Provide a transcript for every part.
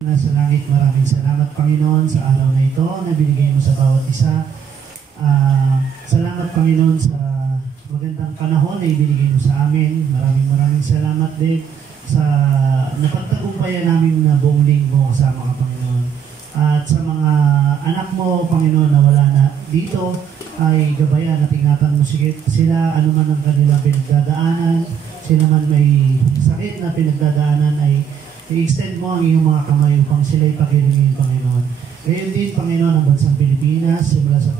Nasa langit, maraming salamat Panginoon sa araw na ito na binigay mo sa bawat isa. Salamat Panginoon sa magandang panahon na ibinigay mo sa amin. Maraming salamat din sa napagtagumpayan namin na buong linggo sa mga Panginoon. At sa mga anak mo Panginoon na wala na dito, ay gabayan at ingatan mo sila, anuman ang kanilang pinagdadaanan, sila man may sakit na pinagdadaanan ay i-extend mo ang iyong mga kamay upang sila'y pagilingin, Panginoon. Ngayon din, Panginoon, ang bansang Pilipinas, simula sa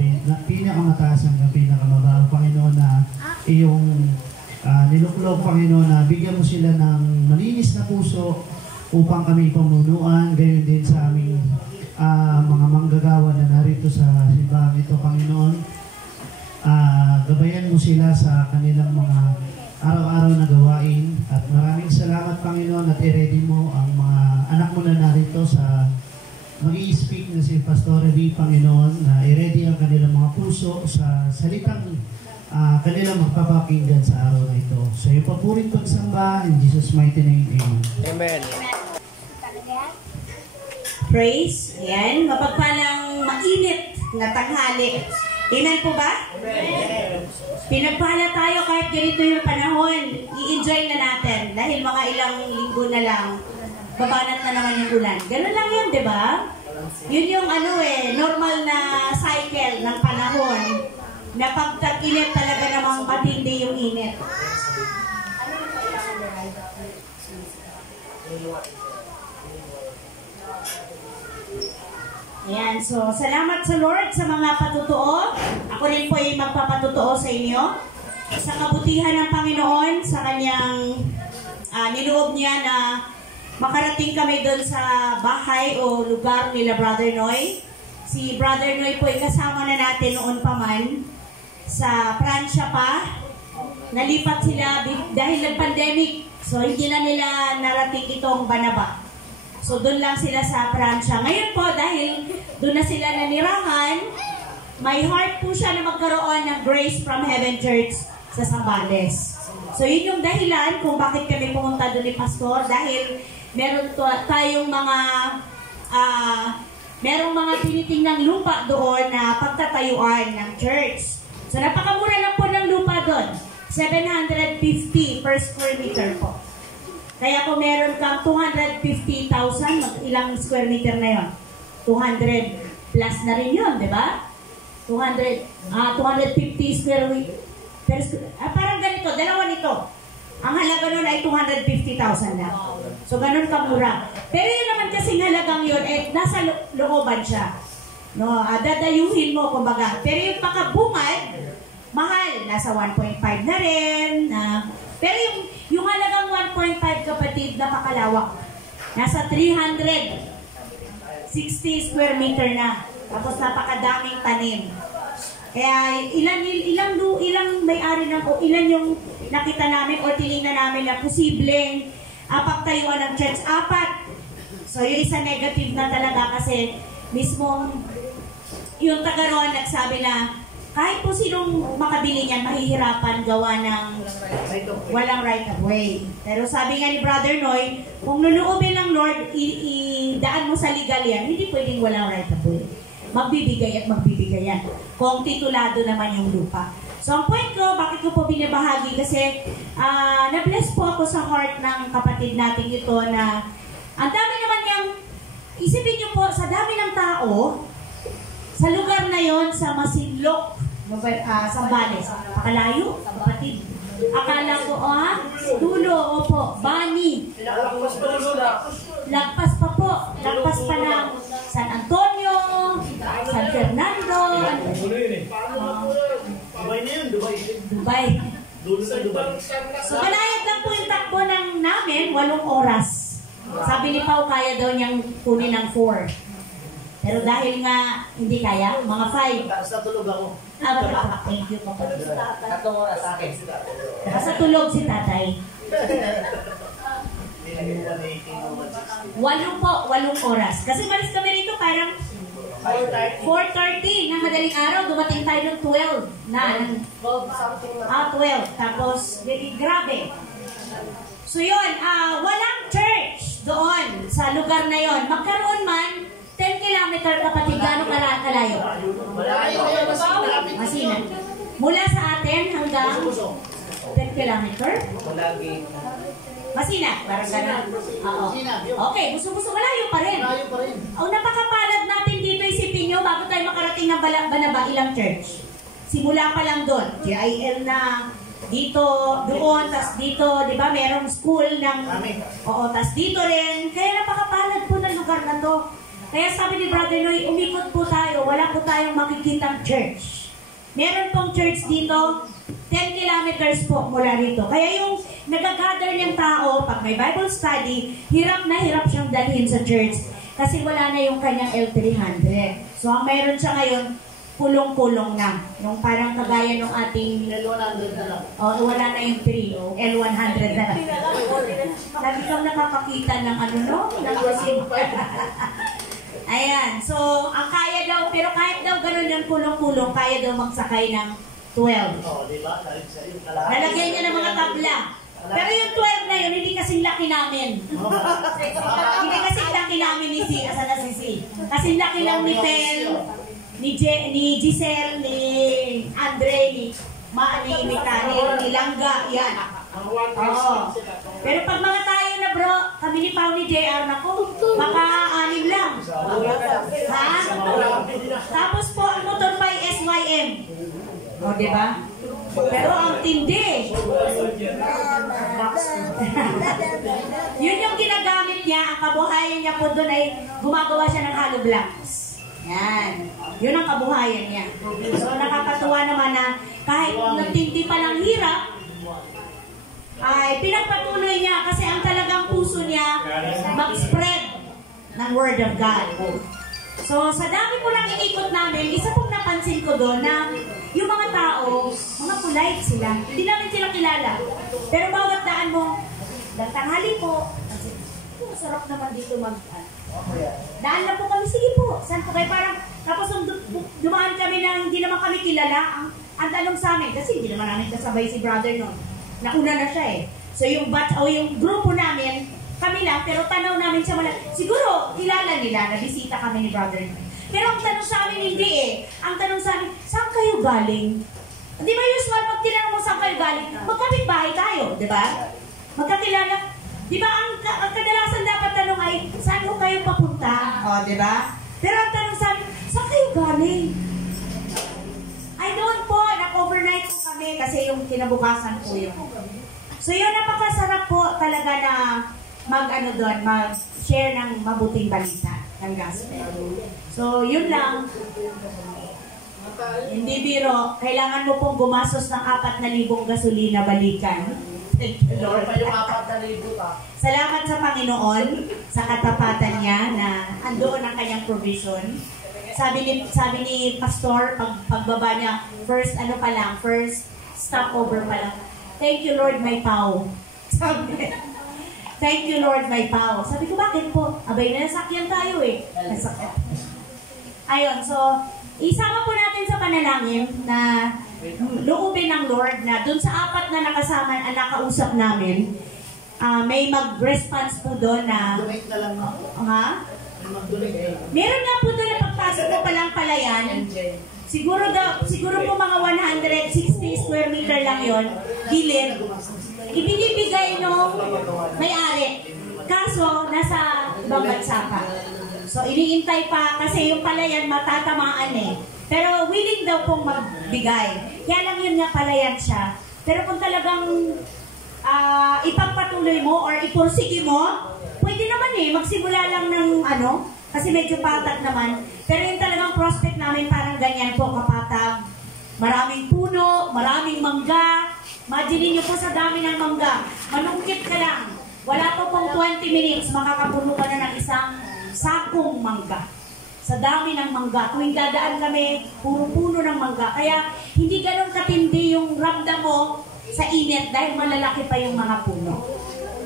pinakamataas hanggang pinakamababa, Panginoon, na iyong niluklog, Panginoon, na bigyan mo sila ng malinis na puso upang kami pamunuan. Gayon din sa aming mga manggagawa na narito sa simbahan ito, Panginoon. Gabayan mo sila sa kanilang mga araw-araw na gawain at maraming salamat Panginoon at i-ready mo ang mga anak mo na narito sa mag-i-speak na si Pastor Eddie, Panginoon, na i-ready ang kanilang mga puso sa salitang kanilang magpapakinggan sa araw na ito. Sa iyo papurit pagsamba in Jesus' mighty name, Amen. Amen. Praise. Yan. Mapagpalang mainit na tanghali. Amen po ba? Amen. Pinagpala tayo kahit ganito yung panahon. I-enjoy na natin. Dahil mga ilang linggo na lang, babanat na naman yung ulan. Ganun lang yun, di ba? Yun yung normal na cycle ng panahon. Na pag tag-init talaga namang matindi yung init. Ayan, so salamat sa Lord sa mga patutuo. Ako rin po ay magpapatutuo sa inyo. Sa kabutihan ng Panginoon, sa kanyang niloob niya na makarating kami doon sa bahay o lugar nila Brother Noy. Si Brother Noy po ay kasama na natin noon pa man sa Pransya pa. Nalipat sila dahil ng pandemic. So hindi na nila narating itong Banaba. So doon lang sila sa Pransya. Ngayon po dahil doon na sila nanirahan, may heart po siya na magkaroon ng Grace from Heaven Church sa Zambales. So yun yung dahilan kung bakit kami pumunta doon ni Pastor, dahil meron tayong merong mga tinitingnang lupa doon na pagtatayuan ng church. So napakamura lang po ng lupa doon. 750 per square meter po. Kaya kung meron kang 250,000, ilang square meter na yon? 200 plus na rin yun, di ba? 250 square meter. Parang ganito, dalawa nito. Ang halaga nun ay 250,000 na. So, ganun kamura. Pero yun naman kasing halagang yun, nasa looban siya. No, dadayuhin mo, kumbaga. Pero yung pakabungad, mahal. Nasa 1.5 na rin. Pero yung halagang 1.5 kapatid, napakalawak. Nasa 360 square meter na. Tapos napakadaming tanim. Kaya ilang may-ari na po, ilan yung nakita namin o tinignan namin na posibleng pagtayuan ng church? 4. So yung isa negative na talaga kasi mismong yung taga-roon nagsabi na kahit po sinong makabili niyan, mahihirapan gawa ng walang right of way. Pero sabi nga ni Brother Noy, kung nuloobin ng Lord, idaan mo sa legal yan, hindi pwedeng walang right of way. Magbibigay at magbibigay yan. Kung titulado naman yung lupa. So ang point ko, bakit ko po binabahagi? Kasi na-bless po ako sa heart ng kapatid natin ito na ang dami naman niyang, isipin niyo po, sa dami ng tao, sa lugar na yon sa Masinloc, Zambales. Pakalayo, kapatid. Akala ko, dulo, opo, Bani. Lagpas pa po. Lagpas pa ng San Antonio, San Fernando. Dubai. So, malayad lang po yung takbo namin, 8 oras. Sabi ni Pao, kaya daw niyang kunin ng 4. Pero dahil nga hindi kaya, mga 5. Basta tulog ako. Thank you po. 3 oras sa akin. Basta tulog si tatay. 8 oras. Kasi malis kami rito parang 4:30 ng madaling araw. Dumating tayo ng 12 na. 12. Tapos, grabe. So yun, walang church. church doon sa lugar na yon, magkaroon man 10 kilometer kapatid, gano'ng kalayo? Malayo kayo, Masina. Mula sa atin hanggang 10 kilometer? Malagi. Masina, parang gano'n. Oo. Okay, gusto-gusto, malayo pa rin. Malayo pa rin. Ang napakapalad natin dito, isipin nyo, bago tayo makarating ng Banaba, ilang church. Simula pa lang doon. GIL na, dito, doon, tas dito, di ba, merong school ng... Oo, tas dito rin. Kaya napakapalad po ng lugar na to. Kaya sabi ni Brother Noy, umikot po tayo, wala po tayong makikitang church. Meron pong church dito, 10 kilometers po mula rito. Kaya yung nagagather niyang tao, pag may Bible study, hirap na hirap siyang dalhin sa church kasi wala na yung kanyang L300. So, ang meron siya ngayon, kulong-kulong na. Yung parang kagaya ng ating L100 na lang. wala na yung 3, L100 na lang. Lagi kang nakakakita ng ano, no? Ng Ayan, so, ang kaya daw, pero kahit daw ganun yung kulong-kulong, kaya daw magsakay ng 12. Oo, di ba? Nalagyan niya ng mga tabla. Pero yung 12 na yun, hindi kasing laki namin. Hindi kasing laki namin ni C. Asa na si C? Kasing laki lang ni Pel, ni Giselle, ni Andre, ni Langga, yan. Oo. Pero pag mga tayo na bro, kami ni Pao ni JR, naku, baka 6 lang. Ha? Tapos po, ang motor pa ay SYM. O, diba? Pero ang tindi. Yun yung ginagamit niya, ang kabuhayan niya po doon ay gumagawa siya ng hollow blocks. Yan. Yun ang kabuhayan niya. So, nakakatuwa naman na kahit nagtindi pa lang hirap, ay pinagpatuloy niya kasi ang talagang puso niya mag-spread ng Word of God. So, sa dami po lang inikot namin, isa pong napansin ko doon na yung mga tao, mga polite sila. Hindi namin sila kilala. Pero bawat daan mo, tanghali po, sarap naman dito daan na po kami, sige po, saan po kayo? Parang, tapos dumaan kami na hindi naman kami kilala, ang tanong sa amin, kasi hindi naman namin kasabay si brother noon. Nauna na siya eh. So yung batch o yung grupo namin, kami lang, pero tanaw namin siya mula. Siguro, kilala nila, nabisita kami ni brother. Pero ang tanong sa amin, hindi eh. Ang tanong sa amin, saan kayo galing? Di ba usual, pag tinanong mo saan kayo galing, magkapit-bahay tayo, di ba? Magkakilala. Di ba ang kadalasan dapat tanong ay, saan ko kayo papunta? O, di ba? Pero ang tanong sa amin, saan kayo galing? Ay, doon po, nag-overnight po kami kasi yung kinabukasan po yun. So yun, napakasarap po talaga na mag-share ng mabuting balita ng gospel. So, yun lang. Hindi biro, kailangan mo pong gumastos ng 4,000 gasolina balikan. Thank you, Lord. Salamat sa Panginoon sa katapatan niya na andoon ang kanyang provision. Sabi ni Pastor, pagbaba niya, first stopover pa lang. Thank you, Lord, my Pao. Sabi, thank you, Lord, my Pao. Sabi ko, bakit po? Abay, nasakyan tayo eh. Nasakyan. Ayun, so, isama po natin sa panalangin na loobin ng Lord na dun sa 4 na nakausap namin, may mag-response po doon na... Donate na lang ako. Ha? Meron nga po doon na pagpasok mo palang palayan. Siguro po mga 160 square meter lang yon, gilid. Ibinibigay nung may-ari. Kaso, nasa ibang bansa pa. So, iniintay pa kasi yung palayan matatamaan eh. Pero willing daw pong magbigay. Kaya lang yun nga palayan siya. Pero kung talagang ipagpatuloy mo or ipursige mo, pwede naman eh. Magsimula lang ng kasi medyo patag naman. Pero yung talagang prospect namin parang ganyan po kapatag. Maraming puno, maraming mangga. Imagine nyo po sa dami ng mangga. Manungkit ka lang. Wala po pong 20 minutes, makakapuno ka na ng isang sakong mangga. Sa dami ng mangga. Tuwing dadaan kami, puro puno ng mangga. Kaya hindi ganun katindi yung ramdam mo sa init dahil malalaki pa yung mga puno.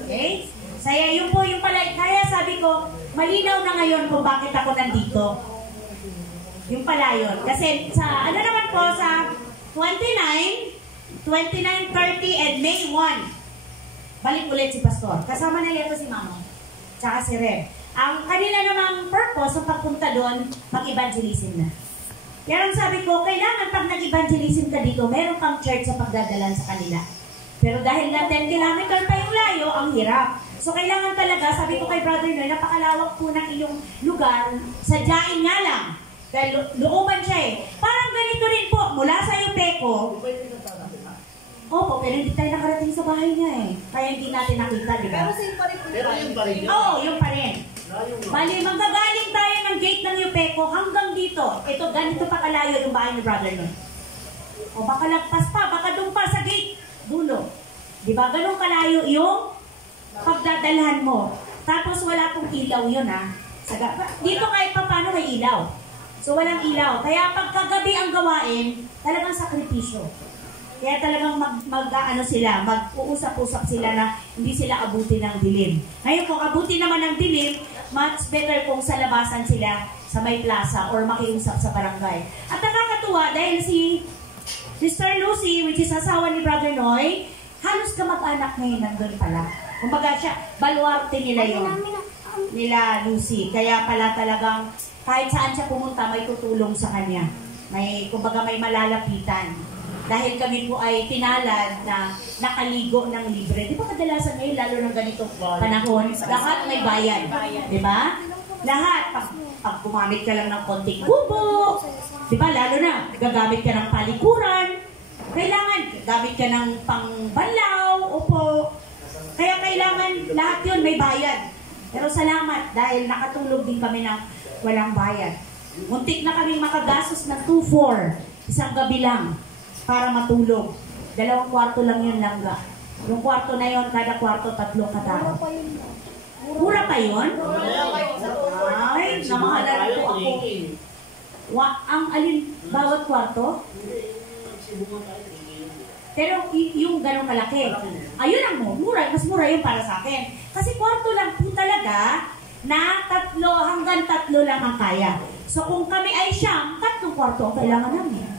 Okay? Saya yun po yung pala. Kaya sabi ko, malinaw na ngayon kung bakit ako nandito. Yung pala yun. Kasi sa, naman po, sa 29, 30, and May 1, balik ulit si Pastor. Kasama na ito si Mama. tsaka si Rem. Ang kanila namang purpose ng pagpunta doon, mag-evangelism na. Kaya ang sabi ko, kailangan pag nag-evangelism ka dito, meron kang church sa pagdadalan sa kanila. Pero dahil na 10 kilometer pa yung layo, ang hirap. So kailangan talaga, sabi ko kay Brother Noy, napakalawak po ng iyong lugar, sadyain nga lang. Dahil looban siya eh. Parang ganito rin po, mula sa Yupeco. Opo, pero hindi tayo nakarating sa bahay niya eh. Kaya hindi natin nakita, di ba? Pero same pa rin po. Pero yun pa rin. Oo, yun pa rin. Bali, manggagaling tayo ng gate ng Yupeco hanggang dito. Ito, ganito pa kalayo yung bahay ni Brother Noy. O baka lagpas pa, baka doon pa sa gate. Dulo. Di ba? Ganun kalayo yung pagdadalhan mo. Tapos wala pong ilaw yun ha. Dito kahit pa paano may ilaw. So walang ilaw. Kaya pagkagabi ang gawain, talagang sakripisyo. Kaya talagang mag-uusap-usap sila na hindi sila abutin ng dilim. Ngayon kung abutin naman ng dilim, much better kung sa labasan sila sa may plaza or makiusap sa barangay. At nakakatuwa dahil si Sister Lucy, which is asawa ni Brother Noy, halos kamag-anak ngayon nandun pala. Kumbaga siya, baluarte nila yun. Nila Lucy. Kaya pala talagang kahit saan siya pumunta, may tutulong sa kanya. Kumbaga may malalapitan. Dahil kami po ay pinalad na nakaligo ng libre. Di ba kadalasan ngayon, lalo ng ganitong panahon, lahat may bayan. Di ba? Lahat. Pag gumamit ka lang ng konting kubo, di ba? Lalo na, gagamit ka ng palikuran. Kailangan, gamit ka ng pangbanlaw, upo. Kaya kailangan, lahat yun may bayad. Pero salamat dahil nakatulog din kami ng walang bayad. Muntik na kaming makagastos ng 2-4, isang gabi lang, para matulog. 2 kwarto lang yun langga. Yung kwarto na yun, kada kwarto 3 katao. Mura pa yun? Ay, namahalan po ako. Ang alin, bawat kwarto? Pero yung ganong kalaki, ayun ang mura, mas mura yun para sa akin. Kasi kwarto lang po talaga na 3 hanggang 3 lang ang kaya. So kung kami ay 9, 3 kwarto ang kailangan namin.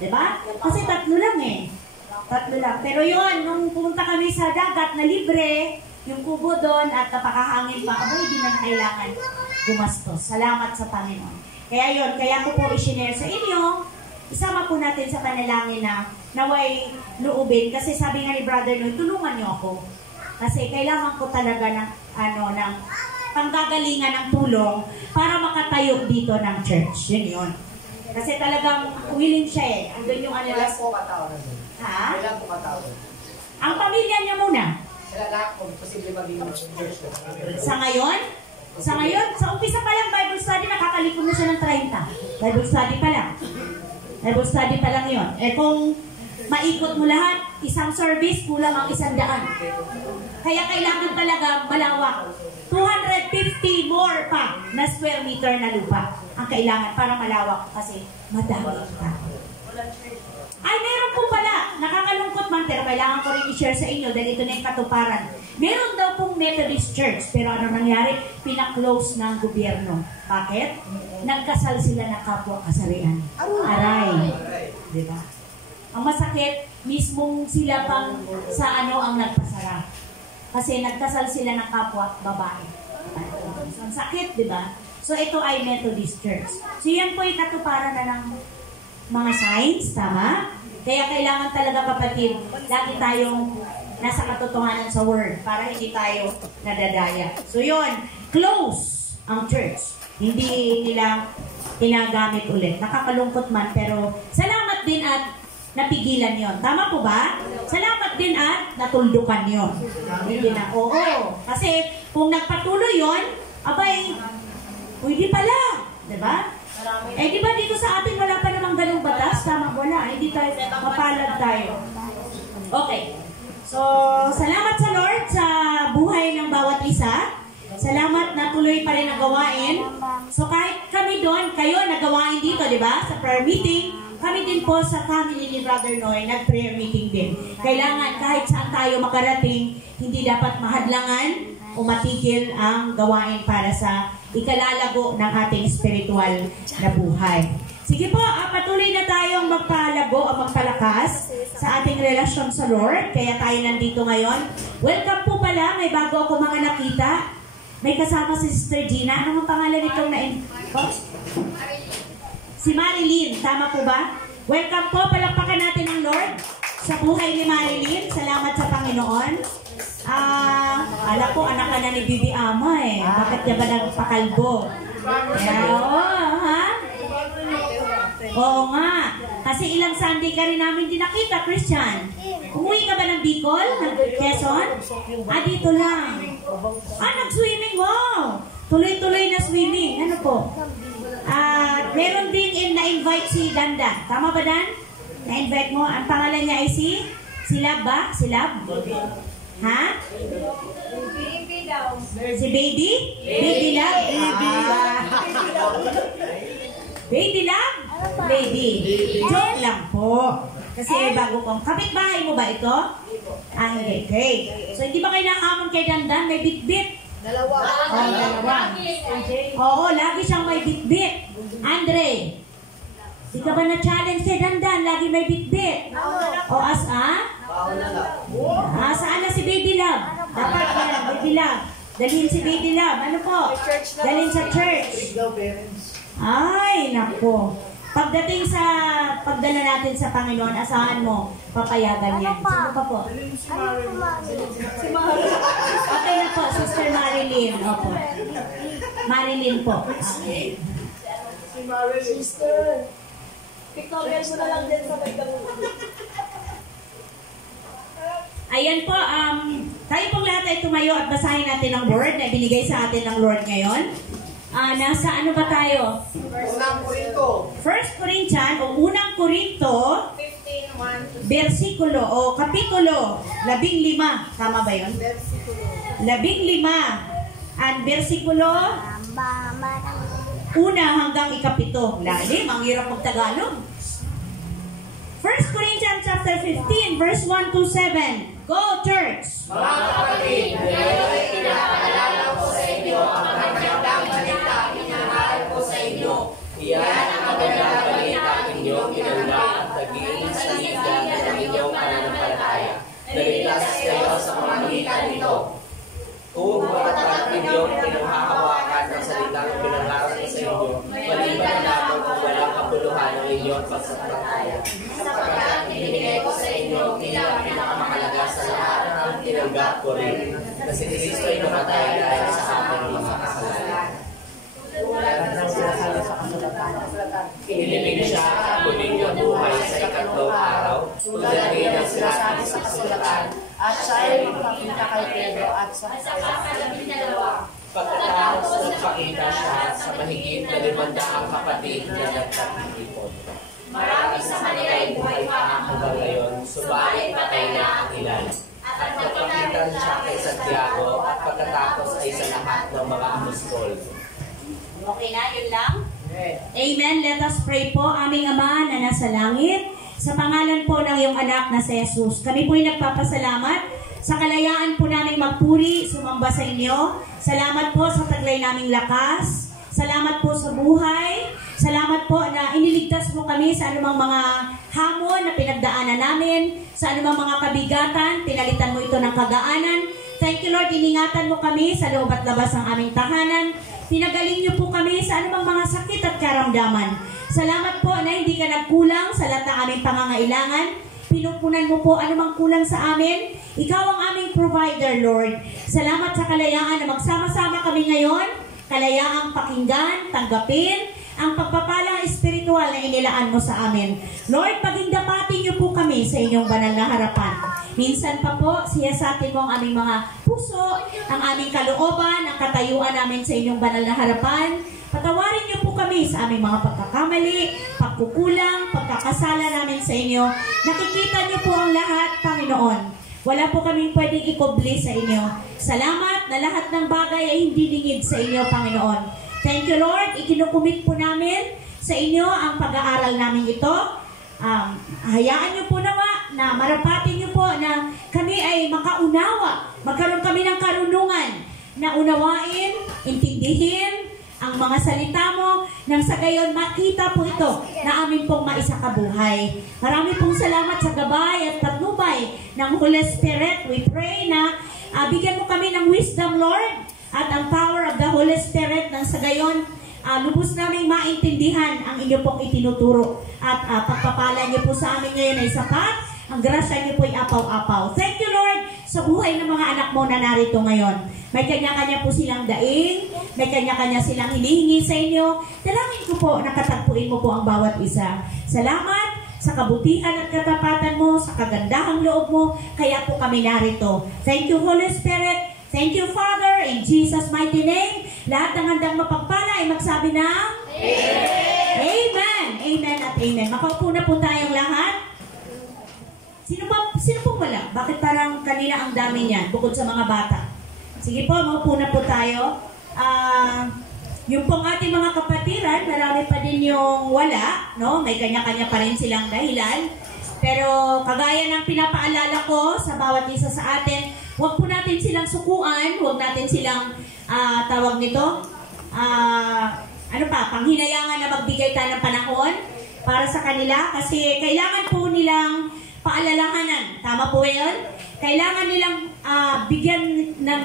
Diba? Kasi 3 lang eh. 3 lang. Pero yun, nung pumunta kami sa dagat na libre, yung kubo doon at napakahangin pa, abay, hindi na kailangan gumastos. Salamat sa Panginoon. Kaya yun, kaya ko po i-share sa inyo, isama po natin sa panalangin na naway luubin. Kasi sabi nga ni Brother Noy, tulungan niyo ako. Kasi kailangan ko talaga ng, ng panggagalingan ng tulong para makatayo dito ng church. Yun yun. Kasi talagang willing siya eh. Andun yung Kailan po katao na doon? Ha? Kailan po katao doon? Ang pamilya niya muna. Sila lahat kung posible maging church na. Sa ngayon? Sa ngayon? Sa umpisa pa lang Bible study, nakakalikon mo siya ng 30. Bible study pa lang. Bible study pa lang yun. Eh kung maikot mo lahat, isang service, kulang ang 100. Kaya kailangan talaga malawak. 250 more pa na square meter na lupa ang kailangan para malawak kasi madami pa. Ay, meron po pala. Nakakalungkot man, pero kailangan ko rin i-share sa inyo dahil ito na yung katuparan. Meron daw pong Methodist Church, pero ano nangyari? Pina-close ng gobyerno. Bakit? Nagkasal sila ng kapwa-kasarian. Aray. Diba? Ang masakit, mismong sila pang sa ang nagpasara. Kasi nagkasal sila ng kapwa babae. So, ang sakit, di ba? So, ito ay Methodist Church. So, yan po yung katuparan na ng mga signs, tama? Kaya kailangan talaga, kapatid, lagi tayong nasa katotohanan sa Word para hindi tayo nadadaya. So, yun, close ang church. Hindi nila ginagamit ulit. Nakakalungkot man, pero salamat din at napigilan yon. Tama po ba? Salamat din at natuldukan yon. Hindi na, oo. Kasi kung nagpatuloy yon, abay, pwede pala. Diba? Eh, di ba dito sa atin wala pa namang ganung batas? Tama, wala. Hindi tayo, mapalad tayo. Okay. So, salamat sa Lord sa buhay ng bawat isa. Salamat na tuloy pa rin ang gawain. So, kahit kami doon, kayo nagawain dito, di ba? Sa prayer meeting, kami din po sa family ni Brother Noy, nag-prayer meeting din. Kailangan kahit saan tayo makarating, hindi dapat mahadlangan o matigil ang gawain para sa ikalalago ng ating spiritual na buhay. Sige po, patuloy na tayong magpalago o magpalakas sa ating relasyon sa Lord. Kaya tayo nandito ngayon. Welcome po pala, may bago ako mga nakita. May kasama si Sister Gina. Ano ang pangalan nitong Si Marilyn. Tama po ba? Welcome po. Palakpakan natin ang Lord sa buhay ni Marilyn. Salamat sa Panginoon. Alam ko, anak ka na ni Bibi Ama eh. Bakit niya ba nagpakalbo? Oo nga. Kasi ilang Sunday ka rin namin din nakita, Christian. Umuwi ka ba ng Bicol? Ng Quezon? Dito lang. Nag-swimming mo. Tuloy-tuloy na swimming. Ano po? Meron din na-invite si Danda. Tama ba, Dan? Na-invite mo. Ang pangalan niya ay si Lab ba? Si Lab? Ha? Baby daw. Si Baby? Baby Lab? Baby Lab? Baby. Joke lang po. Kasi bago kong, kapitbahay mo ba ito? Hindi. Okay. So, hindi ba kayo nakahamon kay Dandan? May bit-bit. Dalawa. Dalawa. Oo, lagi siyang may bit-bit. Andre, di ka ba na-challenge kay Dandan? Lagi may bit-bit. O saan na si Baby Love? Dapat yan, Baby Love. Dalhin si Baby Love. Ano po? Dalhin sa church. Ay, nako. Pagdating sa pagdala natin sa Panginoon, asahan mo, papayagan niya. Sino pa po? Si Marilyn. Okay na po, Sister Marilyn. Opo. Marilyn po. Okay. Si Marilyn. Sister. Pictorial mo na lang din sa may gamot. Ayan po, tayo pong lahat ay tumayo at basahin natin ang word na binigay sa atin ng Lord ngayon. Nasa ano ba tayo? Unang Korinto. 1 Corinthians o Unang Korinto 15:1-6. versikulo o kapitulo 15. Tama ba yun? 15. Ang versikulo 1 hanggang 7. Lalim, ang hirap mag-Tagalog. 1 Corinthians chapter 15 verse 1 to 7. Go, church! Mga kapatid, ngayon pinapaalala ko sa inyo ang magandang balita inaral ko sa inyo. Iyan ang magandang balita inyong tinanggap at naging salita ng inyong pananampalataya. Naligtas kayo sa pamamagitan nito. Kung matatat inyong pinanghahawakan ng salitang pinangarap ko sa inyo, maliban lamang kung walang kabuluhan ng inyong pagsasalataya. Sapagkat ibinigay ko sa inyo bilang pinakamahalaga sa lahat ang tinanggap ko rin. Kasi Kristo ay namatay dahil sa ating mga kasalanan. Inilibing siya at muling nabuhay sa ikatlong araw. Tulad rin ang sinasabi sa kasulatan. At siya ay magpakita kay Pedro at sa Pagkatapos nagpakita siya sa mahigit na 500 kapatid na nagtatipon. Marami sa kanila ay buhay pa hanggang ngayon, subalit patay na ang ilan. At nagpakita siya kay Santiago at pagkatapos ay sa lahat ng mga apostol. Okay na, yun lang? Amen. Let us pray po. Aming Ama na nasa langit, sa pangalan po ng iyong anak na si Jesus, kami po'y nagpapasalamat sa kalayaan po namin magpuri, sumamba sa inyo. Salamat po sa taglay naming lakas. Salamat po sa buhay. Salamat po na iniligtas mo kami sa anumang mga hamon na pinagdaanan namin, sa anumang mga kabigatan, pinalitan mo ito ng kagaanan. Thank you, Lord, iningatan mo kami sa loob at labas ng aming tahanan. Pinagaling niyo po kami sa anumang mga sakit at karamdaman. Salamat po na hindi ka nagkulang sa lahat ng aming pangangailangan. Pinupunan mo po anumang kulang sa amin. Ikaw ang aming provider, Lord. Salamat sa kalayaan na magsama-sama kami ngayon. Kalayaang pakinggan, tanggapin ang pagpapalang espiritual na inilaan mo sa amin. Lord, pagindapatin niyo po kami sa inyong banal na harapan. Minsan pa po, siyasatin mo ang aming mga puso, ang aming kalooban, ang katayuan namin sa inyong banal na harapan. Patawarin niyo po kami sa aming mga pagkakamali, pagkukulang, pagkakasala namin sa inyo. Nakikita niyo po ang lahat, Panginoon. Wala po kaming pwedeng ikobli sa inyo. Salamat na lahat ng bagay ay hindi lingid sa inyo, Panginoon. Thank you, Lord. Ikinukumit po namin sa inyo ang pag-aaral namin ito. Hayaan niyo po nawa na marapatin niyo po na kami ay makaunawa. Magkaroon kami ng karunungan na unawain, intindihin ang mga salita mo, nang sa gayon makita po ito na amin pong maisakabuhay. Marami pong salamat sa gabay at patnubay ng Holy Spirit. We pray na bigyan mo kami ng wisdom, Lord, at ang power of the Holy Spirit nang sa gayon, lubos naming maintindihan ang inyo pong itinuturo at pagpapala niyo po sa amin ngayon ay sapat. Ang grasya niyo po ay apaw-apaw. Thank you, Lord, sa buhay ng mga anak mo na narito ngayon. May kanya-kanya po silang daing, may kanya-kanya silang hinihingi sa inyo. Dalangin ko po, nakatagpuin mo po ang bawat isa. Salamat sa kabutihan at katapatan mo, sa kagandahang loob mo, kaya po kami narito. Thank you, Holy Spirit. Thank you, Father, in Jesus' mighty name. Lahat ng handang mapagpala ay magsabi ng Amen! Amen! Amen at amen. Makaupo na po tayong lahat. Sino pong wala? Bakit parang kanina ang dami niyan, bukod sa mga bata? Sige po, maupo na po tayo. Yung pong ating mga kapatiran, marami pa din yung wala, no? May kanya-kanya pa rin silang dahilan. Pero kagaya ng pinapaalala ko sa bawat isa sa atin, huwag po natin silang sukuan, huwag natin silang tawag nito, panghinayangan na magbigay tayo ng panahon para sa kanila kasi kailangan po nilang paalalahanan. Tama po yun? Kailangan nilang bigyan ng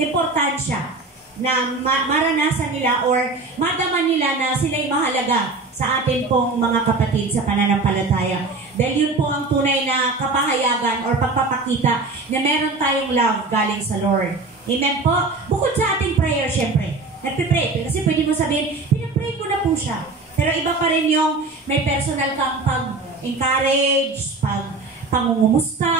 importansya na maranasan nila or madama nila na sila'y mahalaga sa atin pong mga kapatid sa pananampalataya. Dahil yun po ang tunay na kapahayagan or pagpapakita na meron tayong love galing sa Lord. Amen po? Bukod sa ating prayer, syempre. Nagpipray. Kasi pwede mo sabihin, pinapray ko na po siya. Pero iba pa rin yung may personal kang pag-encourage, pangungumusta,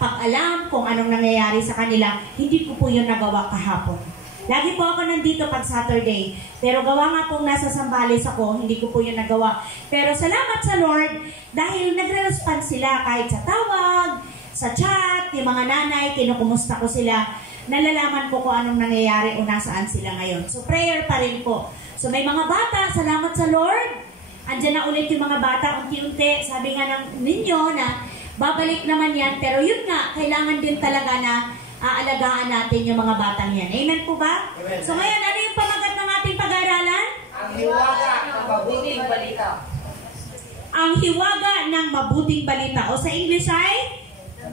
pag-alam kung anong nangyayari sa kanila. Hindi ko po yun nagawa kahapon. Lagi po ako nandito pag Saturday. Pero gawa nga pong nasa Sambales ako, hindi ko po yun nagawa. Pero salamat sa Lord dahil nagre-response sila kahit sa tawag, sa chat, yung mga nanay, kinukumusta ko sila. Nalalaman ko kung anong nangyayari o nasaan sila ngayon. So prayer pa rin po. So may mga bata, salamat sa Lord. Andiyan na ulit yung mga bata, unti-unti. Sabi nga ninyo na babalik naman yan. Pero yun nga, kailangan din talaga na aalagaan natin yung mga batang yan. Amen po ba? Amen. So ngayon, ano yung pamagat ng ating pag-aaralan? Ang hiwaga ng mabuting balita. Ang hiwaga ng mabuting balita. O sa English ay,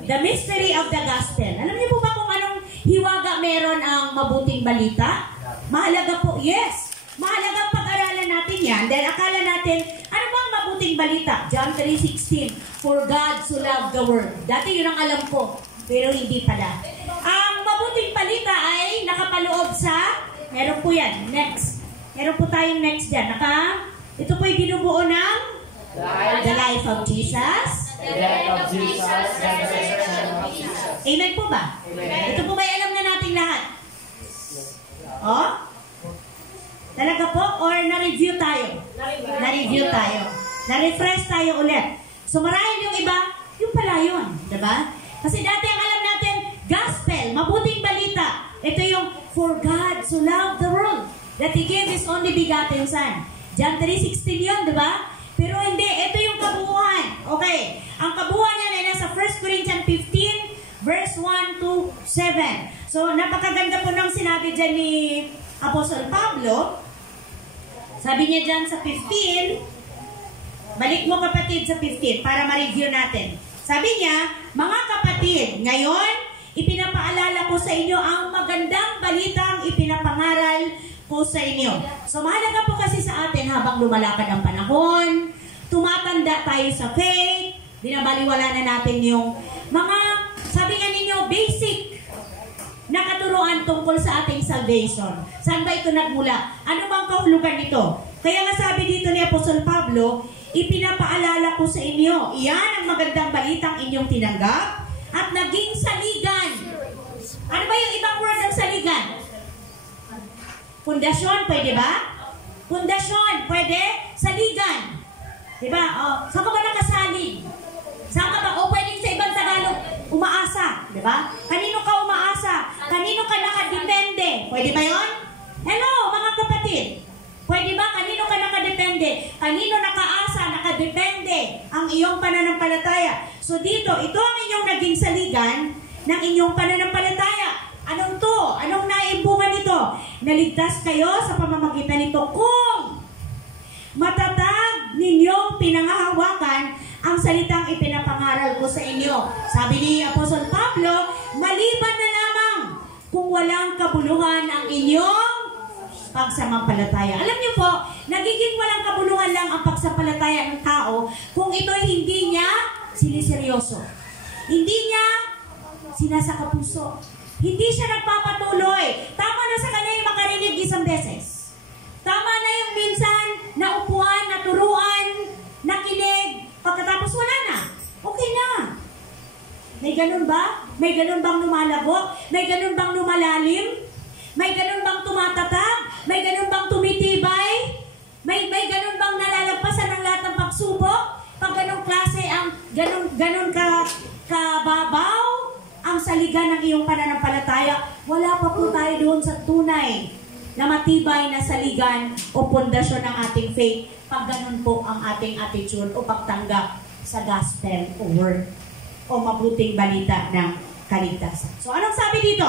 the mystery of the gospel. Alam niyo po ba kung anong hiwaga meron ang mabuting balita? Mahalaga po, yes. Mahalaga pag-aralan natin yan. Dahil akala natin, ano bang mabuting balita? John 3:16, for God so loved the world. Dati yun ang alam ko, pero hindi pala. Ang mabuting balita ay nakapaloob sa, meron po yan, next. Meron po tayong next dyan. Ito po yung binubuo ng the life of Jesus. The death of Jesus, the resurrection of Jesus. Amen po ba? Amen. Ito po ba alam na natin lahat? Oh? Talaga po? Or na-review tayo? Na-review tayo. Na-refresh tayo ulit. So marahil yung iba, yung pala yun. Diba? Kasi dati ang alam natin, gospel, mabuting balita. Ito yung, for God so loved the world, that He gave His only begotten Son. John 3:16 yun, diba? Pero hindi, ito yung kabuuan. Okay. Ang kabuuan niya ay nasa 1 Corinthians 15, verse 1 to 7. So, napakaganda po ng sinabi dyan ni Apostle Pablo. Sabi niya dyan sa 15, balik mo kapatid sa 15 para ma-review natin. Sabi niya, mga kapatid, ngayon, ipinapaalala ko sa inyo ang magandang balitang ipinapangaral ko sa inyo. So, mahalaga po kasi sa atin habang lumalakad ang panahon, tumatanda tayo sa faith, binabaliwala na natin yung mga, sabi nga ninyo, basic na katuruan tungkol sa ating salvation. Saan ba ito nagmula? Ano bang kahulugan nito? Kaya nga sabi dito ni Apostol Pablo, ipinapaalala ko sa inyo, iyan ang magandang balitang inyong tinanggap at naging saligan. Ano ba yung ibang word ng saligan? Pundasyon, pwede ba? Pundasyon, pwede? Saligan. Diba? Saan ka ba nakasalig? Saan ka ba? O pwedeng sa ibang Tagalog, umaasa. Diba? Kanino ka umaasa? Kanino ka nakadepende? Pwede ba yun? Hello, mga kapatid. Pwede ba? Kanino ka nakadepende? Kanino nakaasa, nakadepende ang iyong pananampalataya? So dito, ito ang inyong naging saligan ng inyong pananampalataya. Anong to? Anong naimbungan nito? Naligtas kayo sa pamamagitan nito kung matatag ninyong pinangahawakan ang salitang ipinapangaral ko sa inyo. Sabi ni Apostol Pablo, maliban na lamang kung walang kabuluhan ang inyong pagsampalataya. Alam niyo po, nagiging walang kabuluhan lang ang pagsampalataya ng tao kung ito'y hindi niya siniseryoso. Hindi niya sinasakapuso. Hindi siya nagpapatuloy. Tama na sa kanya yung makarinig isang beses. Tama na yung minsan naupuan, naturuan, nakinig, pagkatapos wala na. Okay na. May ganun ba? May ganun bang lumalabok? May ganun bang lumalalim? May ganun bang tumatatag? May ganun bang tumitibay? May ganun bang nalalagpasan ng lahat ng pagsubok? Pag ganun klase ang ganun kababaw ang saligan ng iyong pananampalataya, wala pa po tayo doon sa tunay na matibay na saligan o pundasyon ng ating faith. Pag ganun po ang ating attitude o pagtanggap sa gospel o word o mabuting balita ng kaligtasan. So anong sabi dito?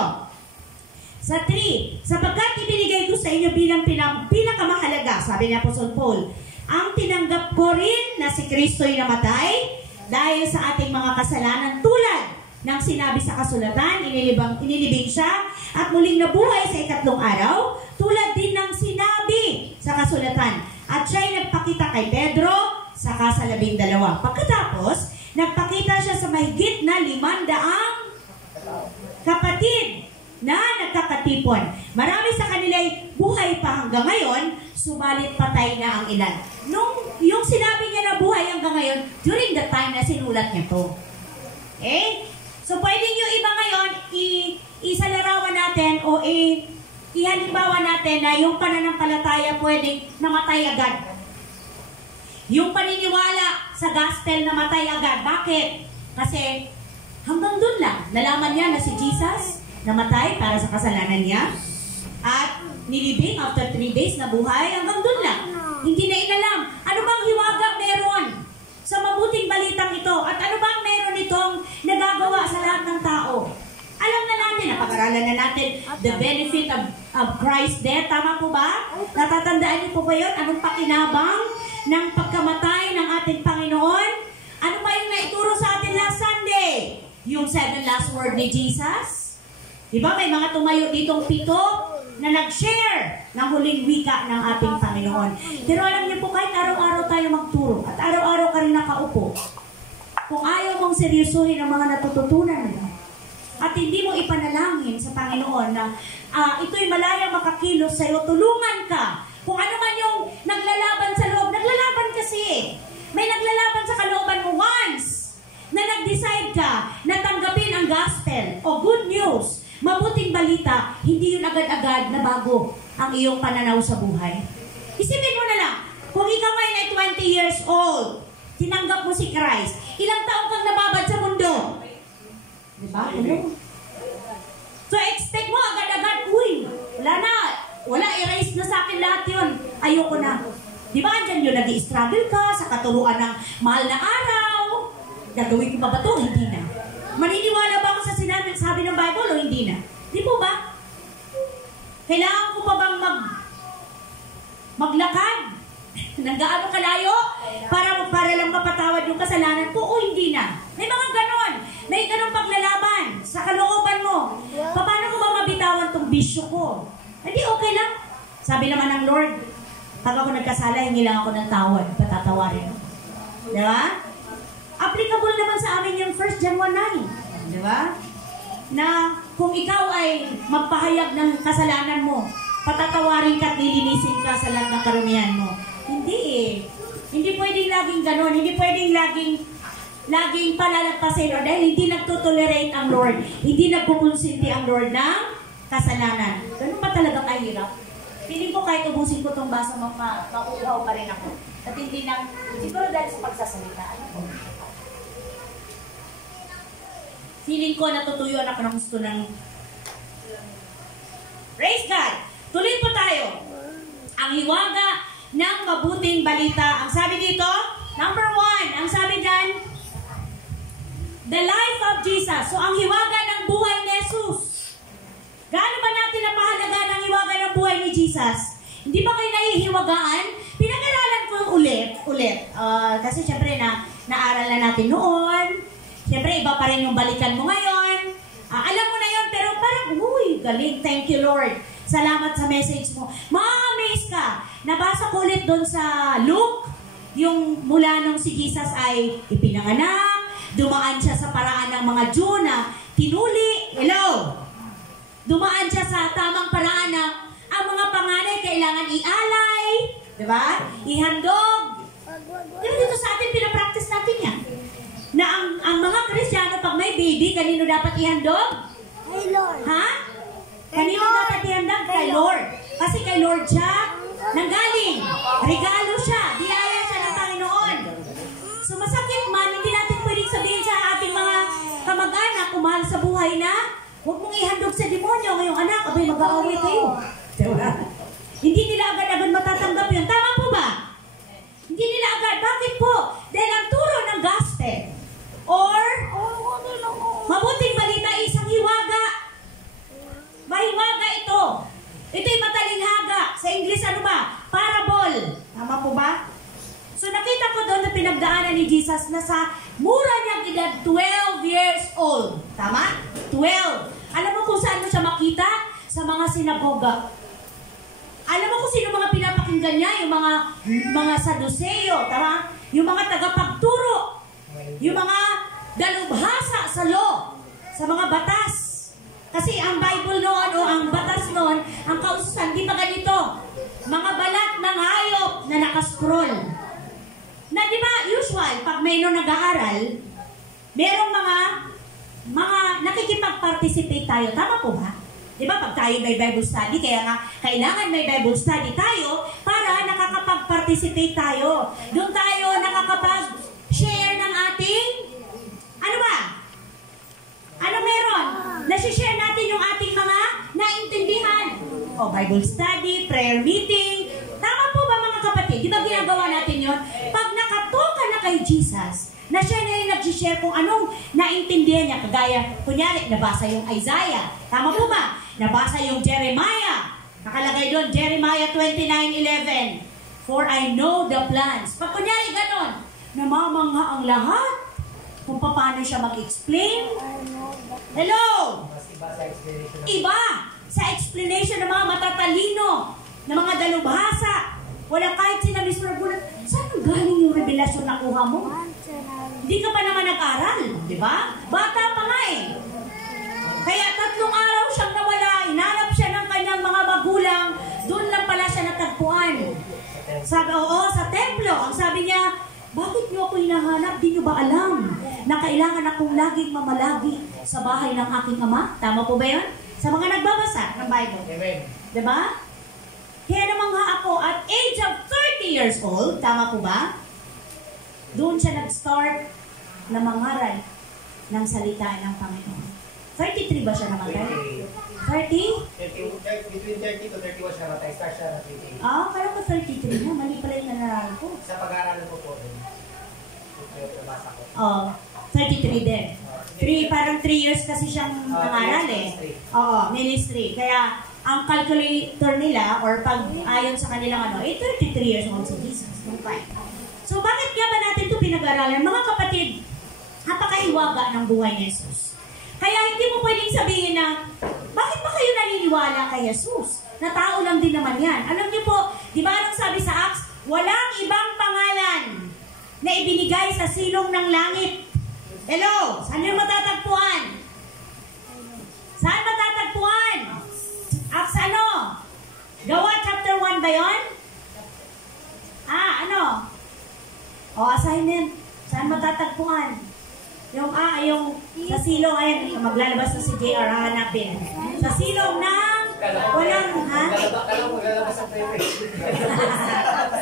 Sa 3, sapagkat ibinigay ko sa inyo bilang pinakamahalaga, sabi ni Apostol Paul, ang tinanggap ko rin na si Kristo'y namatay dahil sa ating mga kasalanan tulad ng sinabi sa kasulatan, inilibing siya at muling nabuhay sa ikatlong araw, tulad din ng sinabi sa kasulatan. At siya'y nagpakita kay Pedro, saka sa 12. Pagkatapos, nagpakita siya sa mahigit na 500 kapatid na nagkakatipon. Marami sa kanila'y buhay pa hanggang ngayon, subalit patay na ang ilan. Yung sinabi niya na buhay hanggang ngayon, during the time na sinulat niya to. Okay? So, pwede nyo iba ngayon, isalarawan natin o ihalimbawa natin na yung pananampalataya pwedeng namatay agad. Yung paniniwala sa gospel namatay agad. Bakit? Kasi hanggang dun lang. Nalaman niya na si Jesus namatay para sa kasalanan niya. At nilibing after 3 days na buhay, hanggang dun lang. Hindi na inalam. Ano bang hiwaga meron sa mabuting balitang ito? At ano bang meron itong nagagawa sa lahat ng tao? Alam na natin, napag-aralan na natin the benefit of Christ's death. Tama po ba? Natatandaan niyo po ba yun? Anong pakinabang ng pagkamatay ng ating Panginoon? Ano ba yung naituro sa atin last Sunday? Yung 7 last word ni Jesus? Diba may mga tumayo ditong 7 na nag-share ng huling wika ng ating Panginoon. Pero alam niyo po, kahit araw-araw tayo magturo at araw-araw ka rin nakaupo, kung ayaw mong seryosohin ang mga natututunan mo, at hindi mo ipanalangin sa Panginoon na ito'y malayang makakilos sa'yo, tulungan ka. Kung ano man yung naglalaban sa loob, naglalaban kasi. May naglalaban sa kalooban mo once na nag-decide ka na tanggapin ang gospel o good news, mabuting balita, hindi yun agad-agad na bago ang iyong pananaw sa buhay. Isipin mo na lang, kung ikaw ngayon ay 20 years old, tinanggap mo si Christ, ilang taong kang nababad sa mundo? Diba? So, expect mo agad-agad, uy, wala, erase na sa akin lahat yun. Ayoko na. Diba, andyan yun, nag-i-struggle ka sa katuruan ng mahal na araw. Gagawin ko pa ba ito? Hindi na. Maniniwala ba ako sa sabi ng Bible o hindi na? Di po ba? Kailangan ko pa bang maglakad? Nang gaano kalayo? Para lang mapatawad yung kasalanan ko o hindi na? May mga ganon. May ganong paglalaban sa kalooban mo. Paano ko ba mabitawan tong bisyo ko? Hindi, okay lang. Sabi naman ng Lord, pag ako nagkasala, hingi lang ako ng tawad. Patatawarin ako. Diba? Applicable naman sa amin yung 1 John 1:9. Diba? Na kung ikaw ay magpahayag ng kasalanan mo, patatawarin ka at nilinisin ka sa lahat ng karumihan mo. Hindi eh. Hindi pwedeng laging ganon. Hindi pwedeng laging palalagpasin o dahil hindi nagtutolerate ang Lord. Hindi nagpupunsinti ang Lord ng kasalanan. Ganun pa talaga kahirap. Feeling ko kahit ubusin ko itong baso, makuhaw pa rin ako. At hindi na, siguro dahil sa pagsasalita. Feeling ko natutuyuan ako ng gusto ng praise God! Tuloy po tayo. Ang hiwaga ng mabuting balita. Ang sabi dito, number 1, ang sabi dyan, the life of Jesus. So, ang hiwaga ng buhay ni Jesus. Gaano ba natin napahalaga ng hiwaga ng buhay ni Jesus? Hindi ba kayo nahihiwagaan? Pinag-aralan ko ulit. Kasi syempre naaral na natin noon. Syempre, iba pa rin yung balikan mo ngayon. Alam mo na yon pero parang, Uy, galing. Thank you, Lord. Salamat sa message mo. Ma-amaze ka. Nabasa ko ulit doon sa Luke, yung mula nung si Jesus ay ipinanganak, dumaan siya sa paraan ng mga Jew na tinuli. Hello! Dumaan siya sa tamang paraan na ang mga panganay kailangan ialay, di ba? Ihandog. Diba dito sa atin, pinapractice natin yan. Na ang mga Kristiyano, pag may baby, kanino dapat ihandog? Kay Lord. Ha? Kanino dapat ihandog? Kay Lord. Kasi kay Lord siya nanggaling. Regalo siya. Biyaya siya ng Panginoon. So masakit man, hindi natin pwedeng sabihin sa ating mga kamag-anak, kumahal sa buhay na, huwag mong ihandog sa demonyo ngayong anak, abay mag-aaway kayo. Diba? Hindi nila agad-agad matatanggap yun. Tama po ba? Hindi nila agad. Bakit po? Dahil ang turo ng gospel or mabuting balita ay isang hiwaga. Mahiwaga ito. Ito'y matalinghaga. Sa English ano ba? Parable. Tama po ba? So nakita ko doon na pinagdaanan ni Jesus na sa mura niyang edad, 12 years old. Tama? 12. Alam mo kung saan mo siya makita? Sa mga sinagoga. Alam mo kung sino mga pinapakinggan niya? Yung mga Saduseo, tama? Yung mga tagapagturo. Yung mga dalubhasa sa law, sa mga batas. Kasi ang Bible noon o ang batas noon, ang kaususan, di pa ganito. Mga balat ng hayop na nakascroll. Na di ba, usual, pag may nung nag-aaral, merong mga nakikipag-participate tayo. Tama po ba? Di ba, pag tayo may Bible study, kaya nga, kailangan may Bible study tayo para nakakapag-participate tayo. Doon tayo nakakapag-share ng ating, ano ba? Ano meron? Nasi-share natin yung ating mga naintindihan. O, Bible study, prayer meeting. Tama po ba mga kapatid? Di ba ginagawa natin yon? Pag nakatoka na kay Jesus, na siya na yung nag-share kung anong naintindihan niya. Kagaya, kunyari, nabasa yung Isaiah. Tama po ba? Nabasa yung Jeremiah. Nakalagay doon, Jeremiah 29:11. For I know the plans. Pag kunyari ganon, namamangha ang lahat kung paano siya mag-explain. Hello! Iba sa explanation ng mga matatalino, ng mga dalubhasa. Walang kahit sinabi sa nagulat, saan galing yung revelasyon na kuha mo? Hindi ka pa naman nag-aral, di ba? Bata pa nga eh. Kaya 3 araw siyang nawala, hinanap siya ng kanyang mga magulang, doon lang pala siya natagpuan. Sabi, oo, sa templo. Ang sabi niya, bakit niyo ako hinahanap? Di niyo ba alam na kailangan akong laging mamalagi sa bahay ng aking ama? Tama po ba yun? Sa mga nagbabasa ng Bible. Amen. Di ba? Kaya naman nga ako, at age of 30 years old, tama po ba? Doon siya nag-start na mangaral ng salita ng Panginoon. 33 ba siya namatay? 30? Between 30 to 31 siya namatay. Start siya na 30. Ah, kaya ko 33 na. Mali pala yung nararal ko. Sa pag-aaral ko po rin. Nabasa ko. Oh, 33 din. Parang 3 years kasi siyang nangaral eh. Oo, ministry. Kaya, ang calculator nila, or pag ayon sa kanilang 33 years old si Jesus. Okay. So, bakit nga ba natin ito pinag-aralan? Mga kapatid, napakahiwaga ng buhay ni Jesus. Kaya hindi mo pwedeng sabihin na, bakit ba kayo naniniwala kay Jesus? Na tao lang din naman yan. Alam niyo po, di ba anong sabi sa Acts? Walang ibang pangalan na ibinigay sa silong ng langit. Hello? Saan yung matatagpuan? Saan matatagpuan? Acts ano? Gawa chapter 1 ba yun? Ano? Assignment. Saan matatagpuan? Yung sa silong, ayun, maglalabas na si JR, hanapin. Sa silong ng walang, ha? Kala mo maglalabas ang prayer.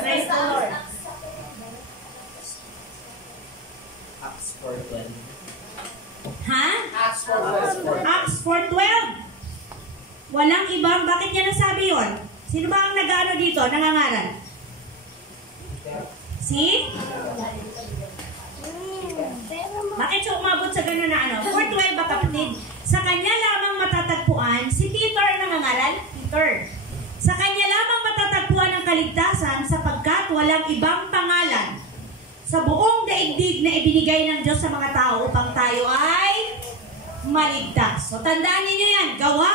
Praise the Lord. Acts 4:12. Ha? Acts 4:12. Acts 4:12. Walang ibang, bakit niya nasabi yun? Sino ba ang nag-ano dito, nangangaral? Si? Bakit siya umabot sa gano'n na 4:12 ba kapatid? Sa kanya lamang matatagpuan, si Peter ang nangangaral? Peter. Sa kanya lamang matatagpuan ang kaligtasan sapagkat walang ibang pangalan sa buong daigdig na ibinigay ng Diyos sa mga tao upang tayo ay maligtas. So tandaan ninyo yan, Gawa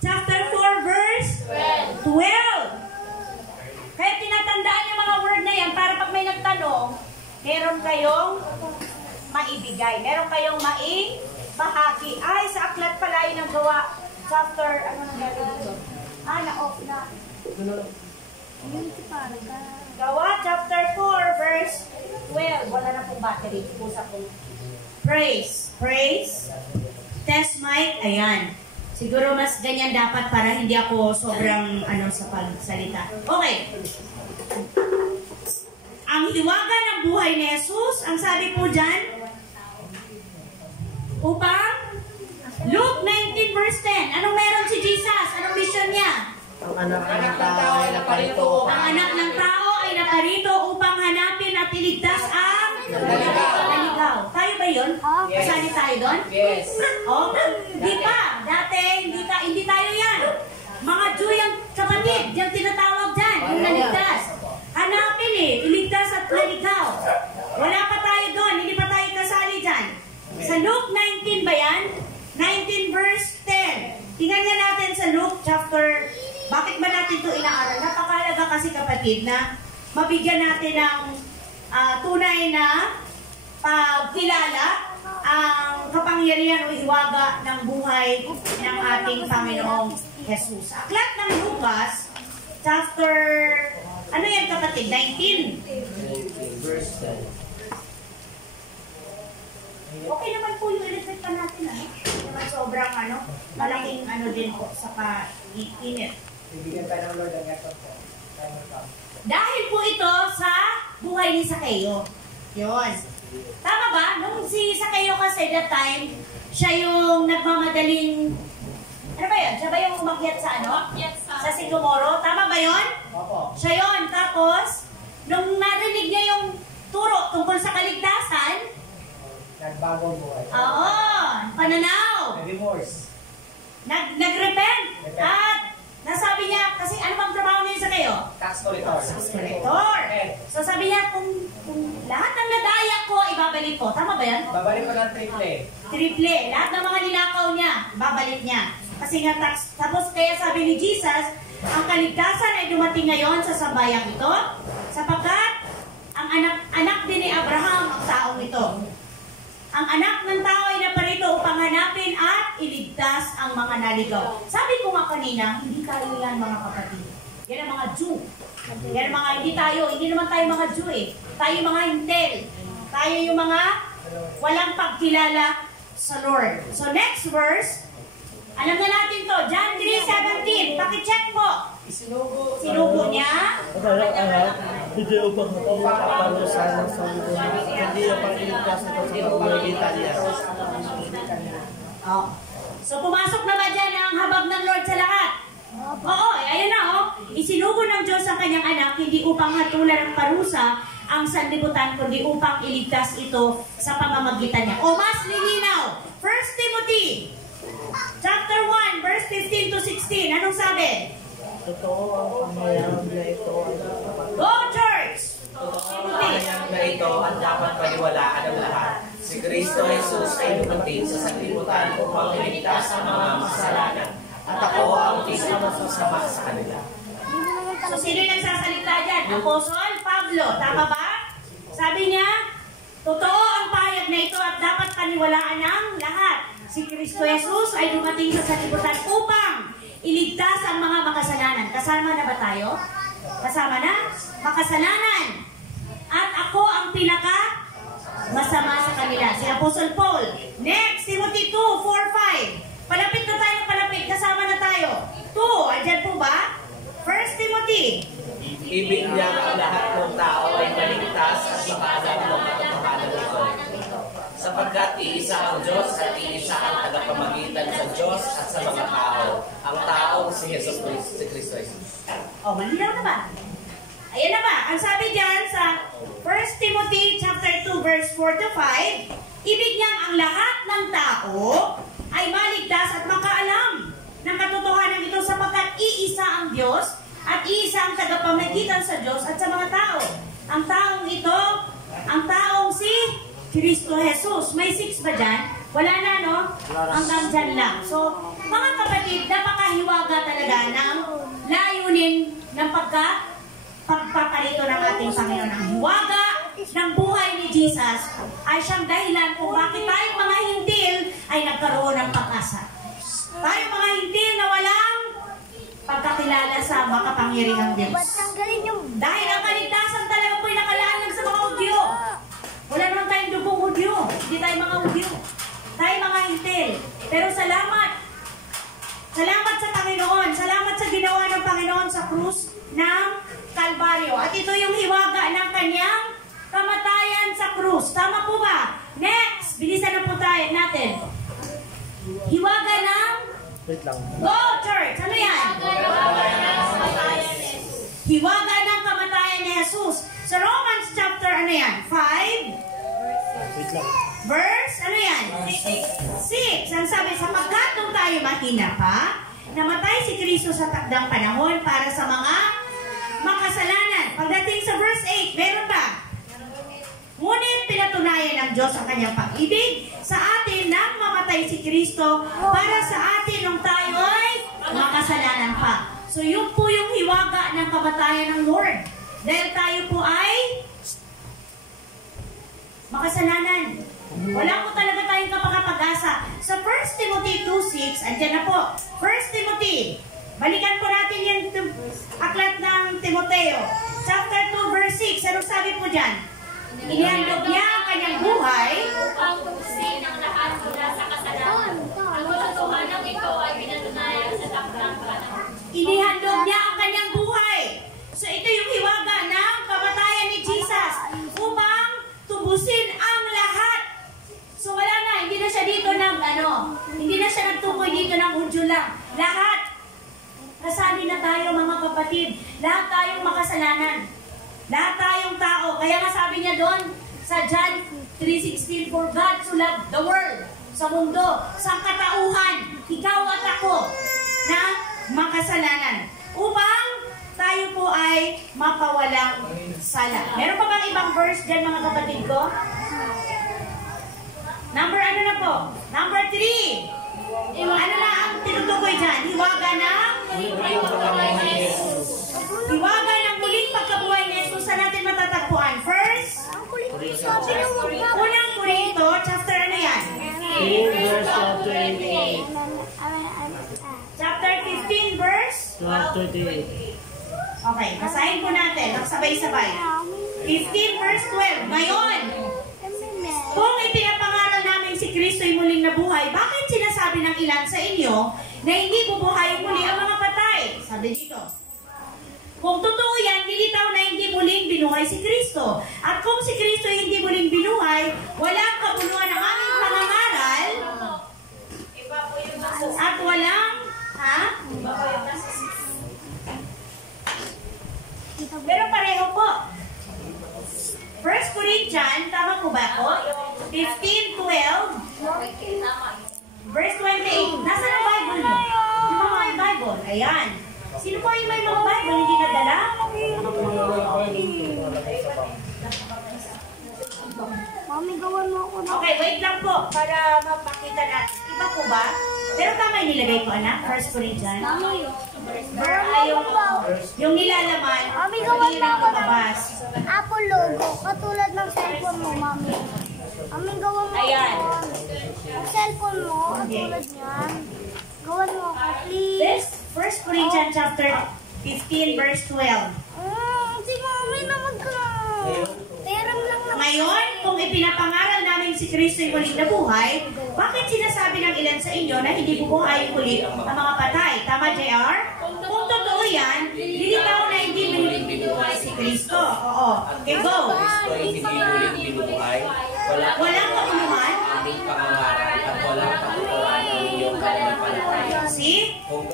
chapter 4, verse 12. Kaya tinatandaan yung mga word na yan para pag may nagtanong, meron kayong maibigay. Meron kayong maibahagi. Ay, sa aklat pala yung nagawa. Chapter, ano nang gano'n dito? Na-off na. Gawa, chapter 4, verse 12. Wala na pong battery. Pusa pong praise. Praise. Test mic. Ayan. Siguro mas ganyan dapat para hindi ako sobrang sa pagsalita. Okay. Ang hiwaga ng buhay ni Jesus, ang sabi po dyan, upang Luke 19 verse 10. Anong meron si Jesus? Anong mission niya? Ang anak ng tao ay naparito. Ang anak ng tao ay naparito upang hanapin at iligtas ang naligaw. Tayo ba yun? Kasali tayo doon? Yes. Oh, hindi pa. Dati, hindi tayo yan. Mga Jew yung kapatid, yung tinatawag dyan, yung naligtas. Hanapin iligtas at naligaw. Wala pa tayo doon, hindi pa tayo kasali dyan. Sa Luke 19 ba yan? 19 verse 10. Tingnan nga natin sa Luke chapter. Bakit ba natin ito inaaral? Napakalaga kasi kapatid na mabigyan natin ng tunay na pagkilala ang kapangyarihan o hiwaga ng buhay ng ating Panginoong Jesus. Aklat ng Lucas, chapter, ano yan kapatid? 19. Verse 10. Okay naman po yung electric pa natin, Hindi naman sobrang, malaking din po sa init. Bibigyan tayo ng Lord ang effort po. Dahil po ito sa buhay ni Zaccheo. Yun. Tama ba? Nung si Zaccheo kasi that time, siya yung nagmamadaling, ano ba yun? Siya ba yung umakyat sa Sa Sycamore? Tama ba yun? Opo. Siya yun. Tapos, nung narinig niya yung turo tungkol sa kaligtasan, Nagbagong buhay. oo, pananaw, Nag-divorce. nag-repent, at nasabi niya, kasi ano bang trabaho niya sa kayo? Tax collector. Tax collector. So sabi niya, kung lahat ng nadaya ko, ibabalik ko. Tama ba yan? Babalik ko ng triple. Triple. Lahat ng mga ninakaw niya, babalik niya. Kasi nga tax. Tapos kaya sabi ni Jesus, ang kaligtasan ay dumating ngayon sa sambayang ito, sapagkat ang anak din ni Abraham ang taong ito. Ang anak ng tao ay naparito upang hanapin at iligtas ang mga naligaw. Sabi ko nga kanina, hindi tayo yan mga kapatid. Yan ang mga Jew. Yan ang mga hindi naman tayo mga Jew Tayo mga hintel. Tayo yung mga walang pagkilala sa Lord. So next verse, alam na natin to, John 3:17. Pakicheck mo. Sinugo niya. Hindi upang papalusan ng sarili mo. Hindi upang iligtas ito sa pamamagitan niya. Oh. So pumasok na ba dyan ang habag ng Lord sa lahat? Oo, ayun na Isinugo ng Diyos ang kanyang anak, hindi upang hatulan ng parusa ang sanlibutan, kundi upang iligtas ito sa pamamagitan niya. O mas lilinaw, 1 Timothy chapter 1, verse 15 to 16. Anong sabi? Totoo ang pangayam na ito ay dapat. Go church! Pangayam na ito ang dapat paniwalaan ng lahat. Si Kristo Jesus ay dumating sa sanlibutan upang iligtas ang mga makasalanan. At ako ang pinakamasasama sa kanila. So sino yung nagsasalita dyan? Apostle Pablo. Tama ba? Sabi niya, totoo ang pahayag na ito at dapat paniwalaan ng lahat. Si Kristo Jesus ay dumating sa sanlibutan upang iligtas ang mga makasalanan. Kasama na ba tayo? Kasama na? Makasalanan. At ako ang pinaka masama sa kanila. Si Apostle Paul. Next, Timothy 2:4-5. Palapit na tayo, palapit. Kasama na tayo. 2, andyan po ba? 1 Timothy. Ibig niya ang lahat ng tao ay maligtas at makaalam ng katotohanan nito. Sapagkat iisa ang Diyos at iisa ang tagapamagitan sa Diyos at sa mga tao. Ang taong si Jesus Christ, si Kristo Jesus. Oh, malinaw na ba? Ayan na ba? Ang sabi diyan sa 1 Timothy chapter 2 verse 4-5, ibig niyang ang lahat ng tao ay maligtas at makaalam ng katotohanan ito sapagkat iisa ang Diyos at iisa ang tagapamagitan sa Diyos at sa mga tao. Ang taong ito, ang taong si Kristo Jesus. May 6 ba dyan? Wala na, no? Hanggang dyan lang. So, mga kapatid, napakahiwaga talaga ng layunin ng pagpapalito ng ating Panginoon. Ang hiwaga ng buhay ni Jesus ay siyang dahilan kung bakit tayong mga hintil ay nagkaroon ng pag-asa. Tayong mga hintil na walang pagkakilala sa makapangyarihang Diyos. Dahil ang kaligtasan talaga po'y nakalaan sa mga Hudyo. Wala naman tayong dugong Hudyo. Hindi tayo mga Hudyo. Tayo mga hintil. Pero salamat. Salamat sa Panginoon. Salamat sa ginawa ng Panginoon sa krus ng Kalbaryo. At ito yung hiwaga ng kanyang kamatayan sa krus. Tama po ba? Next! Bilisan na po tayo natin. Hiwaga ng... Wait lang. Go, church! Ano yan? Hiwaga ng kamatayan ni Jesus. Sa Romans chapter, ano yan? 5? Wait lang. Verse, ano yan? 6. Ang sabi, sapagkat nung tayo mahina pa, namatay si Kristo sa takdang panahon para sa mga makasalanan. Pagdating sa verse 8, meron ba? Ngunit pinatunayan ng Diyos ang kanyang pag-ibig sa atin nang mamatay si Kristo para sa atin nung tayo ay makasalanan pa. So yun po yung hiwaga ng kamatayan ng Lord. Dahil tayo po ay makasalanan. Wala po talaga tayong kapag-asa. Sa 1 Timothy 2:6, andyan na po. 1 Timothy. Balikan po natin yung aklat ng Timoteo. Chapter 2, verse 6. Anong sabi po dyan? Inihandog niya ang kanyang buhay upang tubusin ang lahat mula sa kasalanan. Ang katotohanan ito ay pinatunayan sa takdang panahon. Inihandog niya ang kanyang buhay. So ito yung hiwaga ng kamatayan ni Jesus upang tubusin ang lahat. So wala na, hindi na siya dito ng hindi na siya nagtukoy dito ng Hudyo lang. Lahat. Nasali na tayo mga kapatid. Lahat tayong makasalanan. Lahat tayong tao. Kaya nga sabi niya doon sa John 3:16, for God so loved the world, sa mundo, sa katauhan, ikaw at ako, na makasalanan. Upang tayo po ay mapawalang sala. Meron pa bang ibang verse dyan mga kapatid ko? Number ano na po? Number 3. Ano na ang tinutukoy dyan? Hiwaga ng hiwaga ng muling pagkabuhay ni Jesus. Saan natin matatagpuan? First, unang Korinto, chapter ano yan? Chapter 15, verse? 28. Okay, basahin po natin. Magsabay-sabay. 15 verse 12. Ngayon, kung ipinapangaral namin si Kristo ay muling nabuhay, bakit sinasabi ng ilan sa inyo na hindi bubuhayin muli ang mga patay? Sabi dito. Kung totoo yan, nilitaw na hindi muling binuhay si Kristo. At kung si Kristo ay hindi muling binuhay, walang kabuluhan ang aming pangangaral at walang, pero pareho po. 1 Corinthians, tama po ba ako? 15:12, verse 28. Nasaan ang Bible nyo? Yung mga may Bible. Ayan. Sino po yung may mga Bible? Hindi nadala? Mami, gawan mo ako na. Okay, wait lang po para mapakita natin. Iba po ba? Pero tama yung nilagay ko, anak. 1 Corinthians. Mami, Yung nilalaman, Mami, hindi gawan mo lang ako ng lumabas. Apple logo, katulad ng cellphone mo, Mami. Mami, gawan mo Ayan. ako. Ang cellphone mo, katulad niyan. Gawan mo ako, please. This 1 Corinthians chapter 15 verse 12. Si Mami naman ka. Pera mo lang naman. Ngayon, kung ipinapangaral namin si Kristo ay muling nabuhay, bakit sinasabi ng ilan sa inyo na hindi bubuhayin muli ang mga patay? Tama, JR? Kung totoo yan, nilitaw na hindi muling binuhay si Kristo. Oo. Okay, go. Kristo ay hindi muling binubuhay. Walang kabuluhan. Aming pangangaral at walang katotohanan ng inyong pananampalataya. See? Kung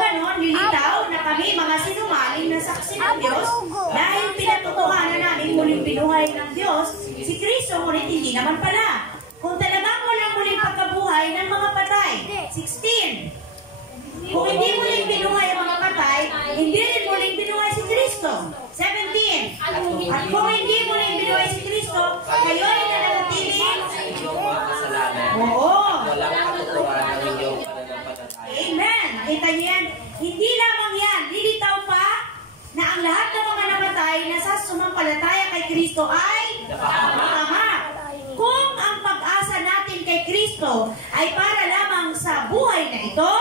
ganon, nilitaw na kami mga sinungaling na saksi ng Diyos dahil pinatotohanan namin muling binuhay ng Diyos si Kristo, ngunit hindi naman pala. Kung talagang walang muling pagkabuhay ng mga patay. 16. Kung hindi muling binuhay ang mga patay, hindi rin muling binuhay si Kristo. 17. At kung hindi muling binuhay si Kristo, kayo ay nananatiling Inyong mga kasalanan. oo, pananampalataya kay Kristo ay napahamak. Kung ang pag-asa natin kay Kristo ay para lamang sa buhay na ito,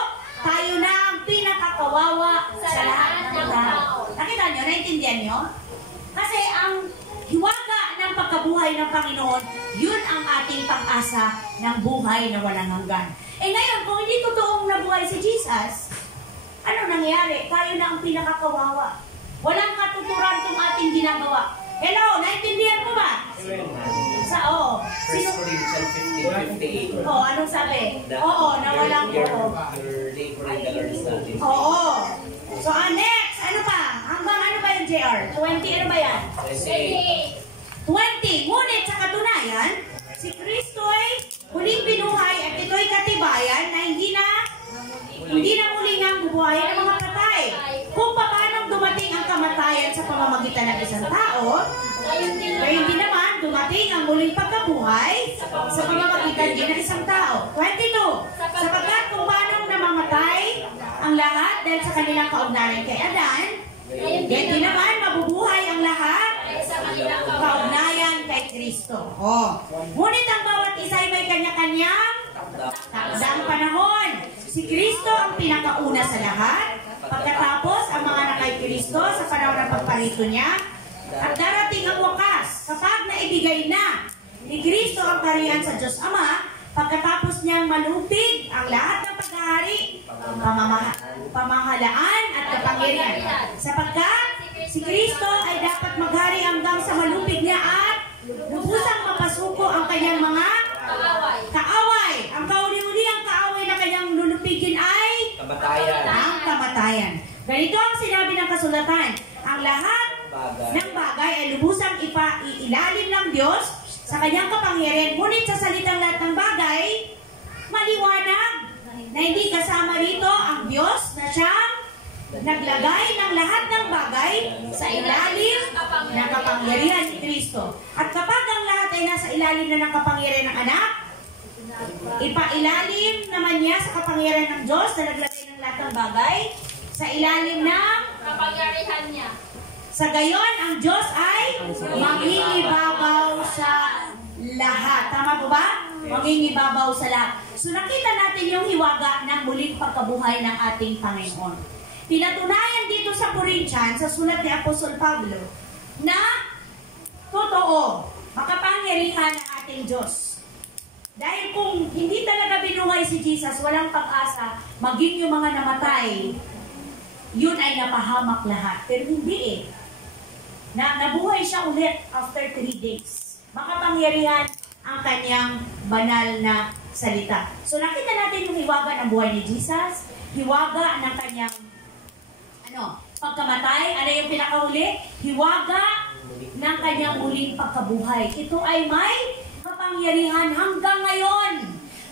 tayo na ang pinakakawawa sa lahat ng tao. Nakita nyo? Naintindihan nyo? Kasi ang hiwaga ng pagkabuhay ng Panginoon, yun ang ating pag-asa ng buhay na walang hanggan. Eh ngayon, kung hindi totoong nabuhay si Jesus, ano nangyayari? Tayo na ang pinakakawawa. Walang katuturan itong ating ginagawa. Hello, naintindihan mo ba? Sino? 1 Corinthians 15:58. Oh, anong sabi? Oo, na walang oo. Your labor in the Lord is not in vain. Oo. So, next, ano pa? Hanggang ano ba yung JR? 20, ano ba yan? 20. Ngunit sa katunayan, si Kristo ay huling binuhay at ito'y katibayan na hindi na muling ang bubuhayin ng mga patay. Kung paano dumating ang kamatayan sa pamamagitan ng isang tao, kaya hindi naman dumating ang muling pagkabuhay sa pamamagitan din ng isang tao. 22. Sapagkat kung paano namamatay ang lahat dahil sa kanilang kaugnayan kay Adan, hindi naman mabubuhay ang lahat kaugnayan kay Kristo. Ngunit ang bawat isa ay may kanya-kanyang takdang panahon. Si Kristo ang pinakauna sa lahat. Pagkatapos, ang mga nakay Kristo sa panahon ng pagparito niya. At darating ang wakas kapag naibigay na ni Kristo ang kaharian sa Diyos Ama, pagkatapos niyang malupig ang lahat ng paghahari, pamahalaan at kapangyarihan. Sapagkat si Kristo ay dapat maghari hanggang sa malupig niya at lubusang mapasuko ang kanyang mga kaaway. Ang kauli-uli ang kaaway na kanyang lulupigin ay ang kamatayan. Ganito ang sinabi ng kasulatan, ang lahat ng bagay ay lubusang iilalim ng Diyos sa kanyang kapangyarihan. Ngunit sa salitang lahat ng bagay, maliwanag na hindi kasama rito ang Diyos na siyang naglagay ng lahat ng bagay sa ilalim ng kapangyarihan ni Kristo. At kapag ang lahat ay nasa ilalim na ng kapangyarihan ng anak, ipailalim naman niya sa kapangyarihan ng Diyos na naglagay ng lahat ng bagay sa ilalim ng kapangyarihan niya. Sa gayon, ang Diyos ay mangingibabaw sa lahat. Tama po ba? Mangingibabaw sa lahat. So nakita natin yung hiwaga ng muling pagkabuhay ng ating Panginoon. Pinatunayan dito sa Corinthians, sa sulat ni Apostol Pablo, na totoo, makapangyarihan ang ating Diyos. Dahil kung hindi talaga binuhay si Jesus, walang pag-asa, maging yung mga namatay, yun ay napahamak lahat. Pero hindi eh. Nabuhay siya ulit after 3 days. Makapangyarihan ang kanyang banal na salita. So nakita natin yung hiwaga ng buhay ni Jesus, hiwaga ng kanyang pagkamatay. Ano yung pinakahuli? Hiwaga ng kanyang muling pagkabuhay. Ito ay may kapangyarihan hanggang ngayon.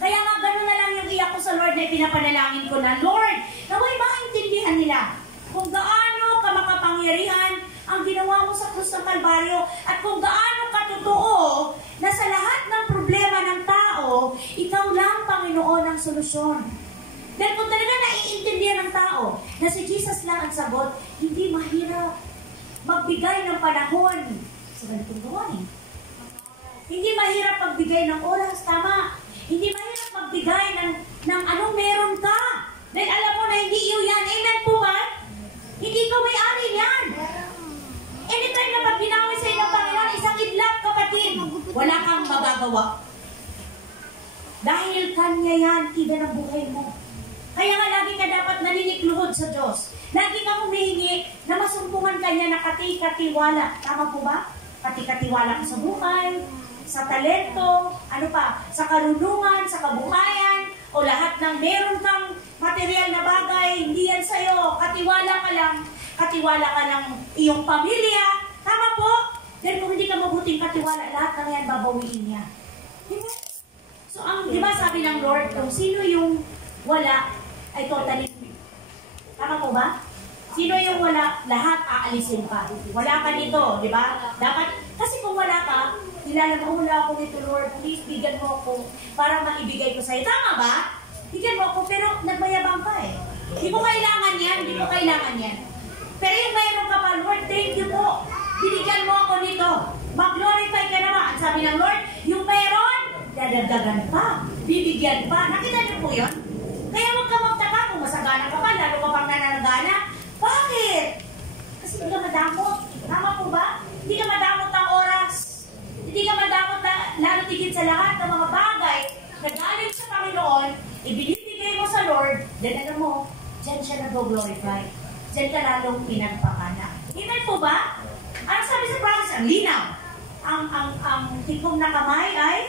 Kaya nga gano'n na lang yung iyak ko sa Lord na ipinapanalangin ko na, Lord, naway maintindihan nila kung gaano ka makapangyarihan ang ginawa mo sa krus ng Kalbaryo at kung gaano katotoo na sa lahat ng problema ng tao, ikaw lang, Panginoon, ang solusyon. Dahil kung talaga naiintindihan ng tao na si Jesus lang ang sagot, hindi mahirap magbigay ng panahon sa ganitong gawain. Hindi mahirap magbigay ng oras, tama. Hindi mahirap magbigay ng anong meron ka. Dahil alam mo na hindi iyo yan. Amen po ba? Hindi ko may-ari yan. Anytime na pag binawi sa ilang Panginoon, isang idlap, kapatid, wala kang magagawa. Dahil Kanya yan, tiga ng buhay mo. Kaya nga lagi ka dapat naninikluhod sa Diyos. Lagi kang humihingi na masumpungan Kanya na kati-katiwala. Tama po ba? Kati-katiwala ka sa buhay, sa talento, ano pa, sa karunungan, sa kabuhayan, o lahat ng meron kang material na bagay, hindi yan sa'yo. Katiwala ka lang. Katiwala ka ng iyong pamilya. Tama po? Dahil kung hindi ka mabuting katiwala, lahat ng yan babawiin niya. Diba? So, di ba sabi ng Lord, kung sino yung wala, ay totally free. Tama po ba? Sino yung wala, lahat aalisin pa. Wala ka dito, di ba? Dapat, kasi kung wala ka, kilala mo, wala ako nito, Lord, please, bigyan mo ako para maibigay ko sa'yo. Tama ba? Bigyan mo ako, pero nagmayabang ka eh. Hindi ko kailangan yan, hindi ko kailangan yan. Pero yung mayroon ka pa, Lord, thank you po. Binigyan mo ako dadagdagan pa, bibigyan pa. Nakita niyo po yun? Kaya huwag ka magtaka kung masagana ka pa, lalo ka pang nananagana. Bakit? Kasi hindi ka madamot. Tama po ba? Hindi ka madamot ng oras. Hindi ka madamot na lalo tigit sa lahat ng mga bagay na galing sa Panginoon, ibinibigay mo sa Lord, then ano mo, dyan siya nag-glorify. Dyan ka lalong pinagpakana. Amen po ba? Ano sabi sa promise? Ang linaw. Ang tikom na kamay ay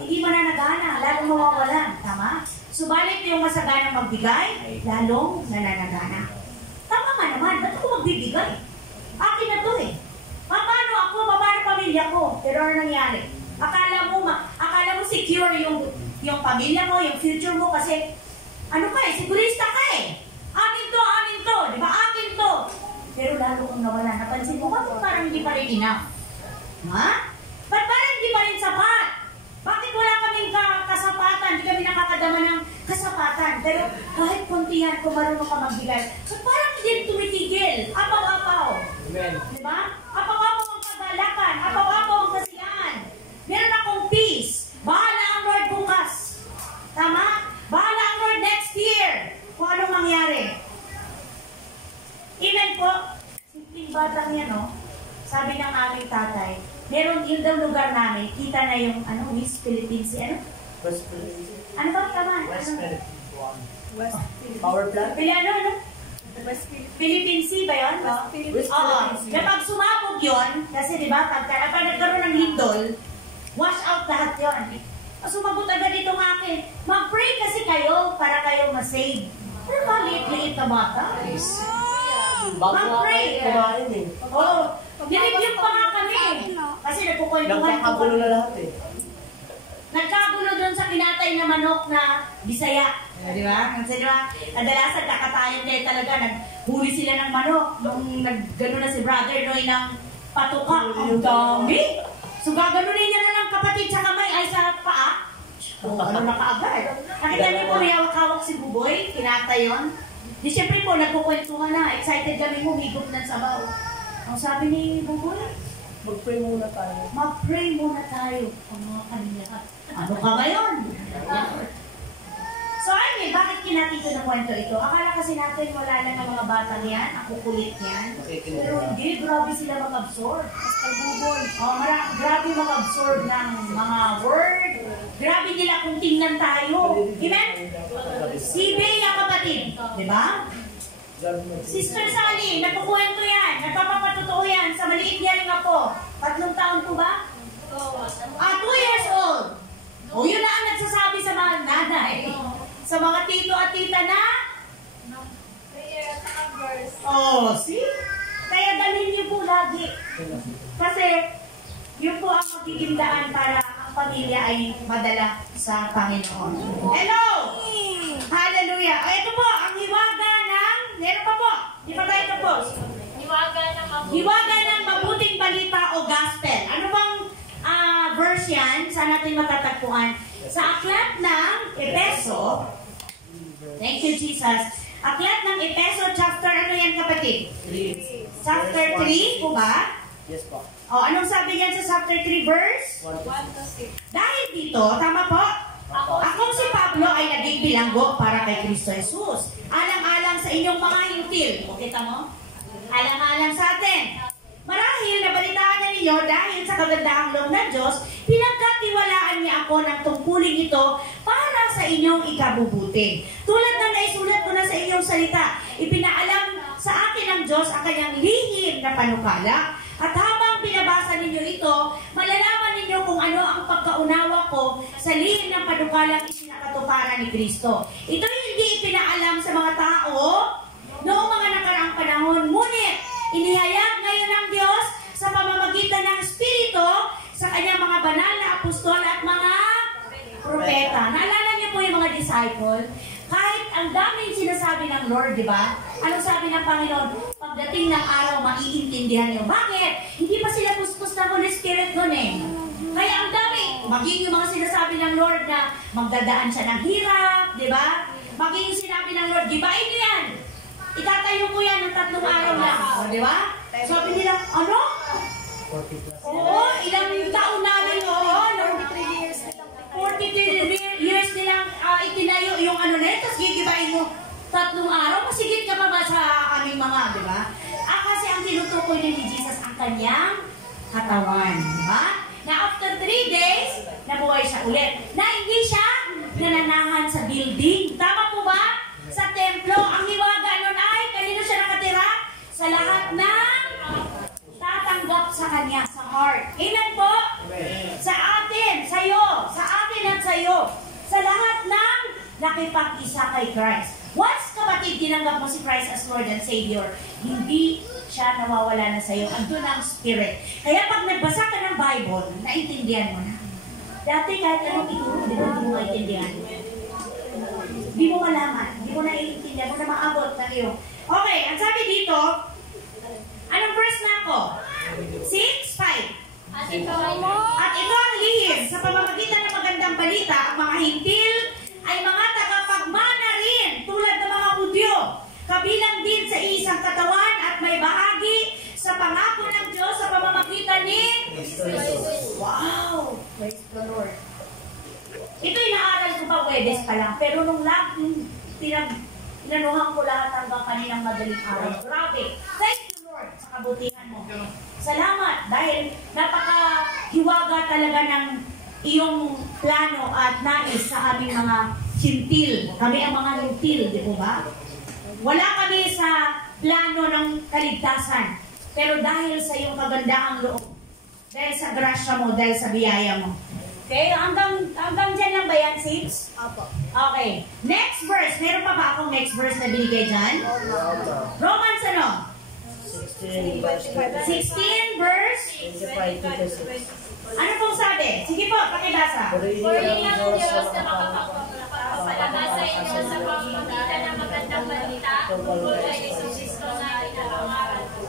hindi mo na nagana, lalong mawawalan. Tama? Subalit yung masaganang magbigay, lalong nananagana. Tama nga naman, ba't ako magbibigay? Akin na to eh. Paano ako, paano pamilya ko? Pero ano nangyari? Akala mo secure yung pamilya mo, yung future mo kasi ano ka eh, sigurista ka eh. Amin to, di ba? Akin to. Pero lalo kong nawala, napansin mo, bakit parang hindi pa rin enough? Ha? Ba't parang hindi pa rin sapat? Bakit wala kaming kasapatan? Hindi kami nakakadama ng kasapatan. Pero kahit konti yan, kung marunong ka magbigay, so parang hindi tumitigil. Apaw-apaw. Amen. Diba? Apaw-apaw ang kagalakan. Apaw-apaw ang kasiyahan. Meron akong peace. Bahala ang Lord bukas. Tama? Bahala ang Lord next year. Kung anong mangyari. Amen po. Simpleng batang yan, no? Sabi ng aming tatay, meron yung daw lugar namin, kita na yung West Philippines, West Philippines. Ano ba tama? West Ano? Philippines. Power plant? Ano? Philippine Sea ba yun? West Oo. Philippines. Kapag sumabog yun, kasi di ba, pag nagkaroon ng lindol, wash out lahat yun. Sumagot agad itong akin, mag-pray kasi kayo para kayo masave. Ano ba, liit-liit na bata? Mag-pray. Kumain eh. Oo. Nireview pa nga kami. Kasi nagkukwentuhan Nagkakagulo na lahat eh. Nagkagulo doon sa kinatay na manok na Bisaya. Di ba? Kasi di ba, kadalasan kakatayan kayo talaga, naghuli sila ng manok. Nung naggano na si brother, no, ng patuka. Ang dami. So gaganunin niya na ng kapatid sa kamay ay sa paa. O ano na kaagad. Nakita niyo po, may hawak-hawak si Buboy, kinatay yun. Di syempre po, nagkukwentuhan na. Excited kami humigop ng sabaw. Ang sabi ni Buboy, Mag-pray muna tayo. mag-pray muna tayo. Ang mga kanila. Ano ka ngayon? So, I mean, bakit kinati ko na kwento ito? Akala kasi natin wala lang ng mga batang yan, ang kukulit yan. Pero hindi, grabe sila mag-absorb. Grabe mag-absorb ng mga word. Grabe nila kung tingnan tayo. Amen? Si Bea kapatid, di ba? Sister Sally, nagkukwento yan, nagpapapatotoo yan sa maliit niya rin ako. 3 taon po ba? 2 years old. O yun na ang nagsasabi sa mga nanay. Sa mga tito at tita na? Oh, see? Kaya dalhin niyo po lagi. Kasi yun po ang magiging daan para ang pamilya ay madala sa Panginoon. Hello! Hallelujah! O ito po, ang hiwaga ng... Meron pa po. Di pa tayo tapos. Hiwaga ng mabuting balita o gospel. Ano bang verse yan? Saan natin matatagpuan? Sa aklat ng Epeso. Thank you, Jesus. Aklat ng Epeso, chapter ano yan kapatid? 3. Chapter 3 po ba? Yes po. O, anong sabi yan sa chapter 3 verse? 1 to 6. Dahil dito, tama po? Akong si Pablo ay naging bilanggo para kay Kristo Jesus. Alang-alang sa inyong mga hintil. O, kita mo? Alang-alang sa atin. Marahil nabalitaan na ninyo dahil sa kagandahang loob ng Diyos, pinagkatiwalaan niya ako ng tungkulin ito para sa inyong ikabubuti. Tulad na naisulat ko na sa inyong salita, ipinaalam sa akin ng Diyos ang kanyang lihim na panukala. At habang binabasa ninyo ito, malalaman ninyo kung ano ang pagkaunawa ko sa lihim ng panukalang isinakatuparan ni Kristo. Ito hindi ipinaalam sa mga tao noong mga nakaraang panahon, ngunit inihayag ngayon ng Diyos sa pamamagitan ng Espiritu sa kanyang mga banal na apostol at mga propeta. Naalala niyo po yung mga disciple? Kahit ang daming sinasabi ng Lord, di ba? Anong sabi ng Panginoon? Pagdating ng araw, maiintindihan niyo. Bakit? Hindi pa sila puspos ng Holy Spirit nun eh. Kaya ang dami. Maging yung mga sinasabi ng Lord na magdadaan siya ng hirap, di ba? Maging yung sinabi ng Lord, gibain niyo yan. Itatayo ko yan ng 3 araw lang. O, di ba? Sabi nila, ano? 40 plus. Oo, ilang taon namin, oo. tinutukoy ni Jesus ang kanyang katawan. Diba? Na after 3 days, nabuhay siya ulit. Na hindi siya nananahan sa building. Tama po ba? Sa templo, ang hiwaga nun ay, kanino siya nakatira? Sa lahat ng tatanggap sa kanya, sa heart. Ilan po? Sa atin, sa'yo, sa akin at sa'yo. Sa lahat ng nakipag-isa kay Christ. Once, kapatid, tinanggap mo si Christ as Lord and Savior, hindi siya nawawala na sa'yo. Andun ang Spirit. Kaya pag nagbasa ka ng Bible, naintindihan mo na. Dati kahit anong ituro, di ba hindi mo maintindihan? Hindi mo malaman. Hindi mo naiintindihan. Hindi mo na maabot na iyo. Okay, ang sabi dito, anong verse na ako? 6:5. At ito ang lihim. Sa pamamagitan ng magandang balita, ang mga hintil ay mga tagapagmana rin, tulad ng mga Hudyo. Kabilang din sa isang katawan at may bahagi sa pangako ng Diyos sa pamamagitan ni Jesus. Wow! Praise the Lord. Ito inaaral ko pa Webes pa lang, pero nung tinanuhan ko lahat hanggang kaninang madaling araw. Grabe. Thank you, Lord, sa kabutihan mo. Salamat dahil napakahiwaga talaga ng iyong plano at nais sa aming mga hintil. Kami ang mga hintil, di po ba? Wala kami sa plano ng kaligtasan. Pero dahil sa iyong kagandahang loob, dahil sa grasya mo, dahil sa biyaya mo. Okay, hanggang dyan lang ba yan, Sips? Opo. Okay. Next verse. Meron pa ba akong next verse na binigay dyan? Romans ano? 16 verse 16 verse? 25 to 26. Ano pong sabi? Sige po, pakibasa. Purihin ang Diyos na makapagpapalabas sa inyo sa pamamagitan ng magandang balita tungkol kay Jesucristo na ipinapangaral ko.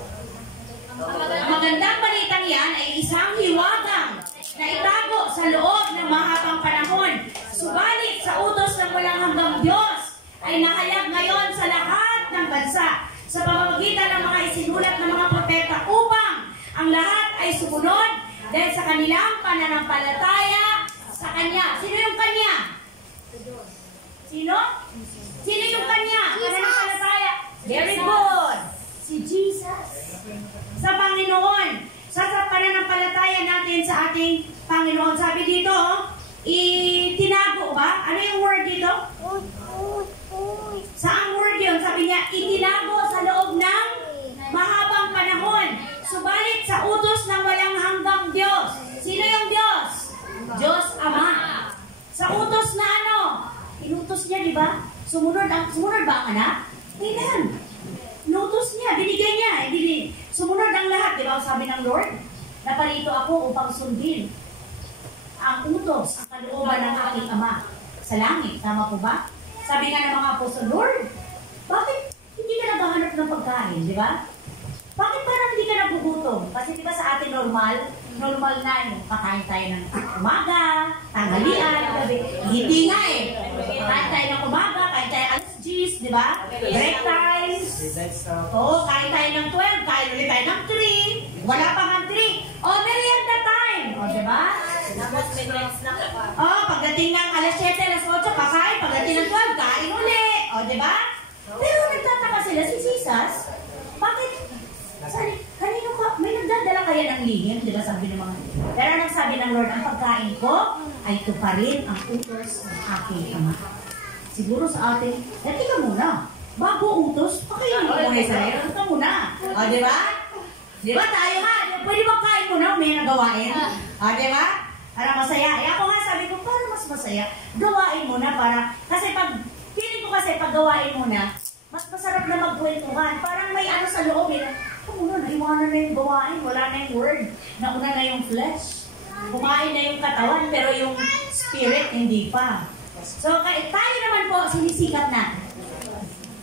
Ang magandang balitang yan ay isang hiwagang na itago sa loob ng mahabang panahon. Subalit sa utos ng walang hanggang Diyos ay nahayag ngayon sa lahat ng bansa sa pamamagitan ng mga isinulat ng mga propeta upang ang lahat ay sumunod dahil sa kanilang pananampalataya sa Kanya. Sino yung Kanya? Sino? Sino yung Kanya? Pananampalataya. Very good. Si Jesus. Sa Panginoon. Sa pananampalataya natin sa ating Panginoon. Sabi dito, itinago ba? Ano yung word dito? Saang word yun? Sabi niya, itinago sa loob ng mahabang panahon. Subalit sa utos ng walang hanggang Diyos. Sino yung Diyos? Diyos Ama. Sa utos na ano? Inutos niya, di ba? Sumunod ba ang anak? Kailan? Inutos niya, binigay niya. Sumunod ang lahat, di ba? Sabi ng Lord, naparito ako upang sundin ang utos, ang kalooban ng aking Ama sa langit. Tama po ba? Sabi nga ng mga apostol, Lord, bakit hindi ka naghahanap ng pagkain, di ba? Bakit parang hindi ka nagugutom? Kasi di ba sa atin normal na yung kakain tayo ng umaga, tanghalian, gabi. Hindi nga eh. Kain tayo ng umaga, kain tayo alas 10, di ba? Break time. Oo, kain tayo ng 12, kain ulit tayo ng 3. Wala pa nga 3. O, merienda time. O, di ba? O, pagdating ng alas 7, alas 8, kakain. Pagdating ng 12, kain ulit. O, di ba? Pero nagtataka sila si Jesus, bakit? Kanino ka? May nagdadala kaya ng lihim, di ba sabi ng mga... Pero anong sabi ng Lord, ang pagkain ko ay tuparin ang utos ng aking Ama. Siguro sa atin, tika muna, bago utos, pakainin mo na Israel, tika muna. O, di ba? Di ba tayo nga, pwede bang kain mo na, may nagawain? O, di ba? Para masaya. Eh ako nga sabi ko, para mas masaya, gawain mo na para, kasi pag, feeling ko kasi pag gawain mo na, mas masarap na magkwentuhan. Parang may ano sa loob eh. Muna, naiwanan na yung gawain, wala na yung word. Nauna na yung flesh. Kumain na yung katawan, pero yung spirit, hindi pa. So, tayo naman po, sinisikap na.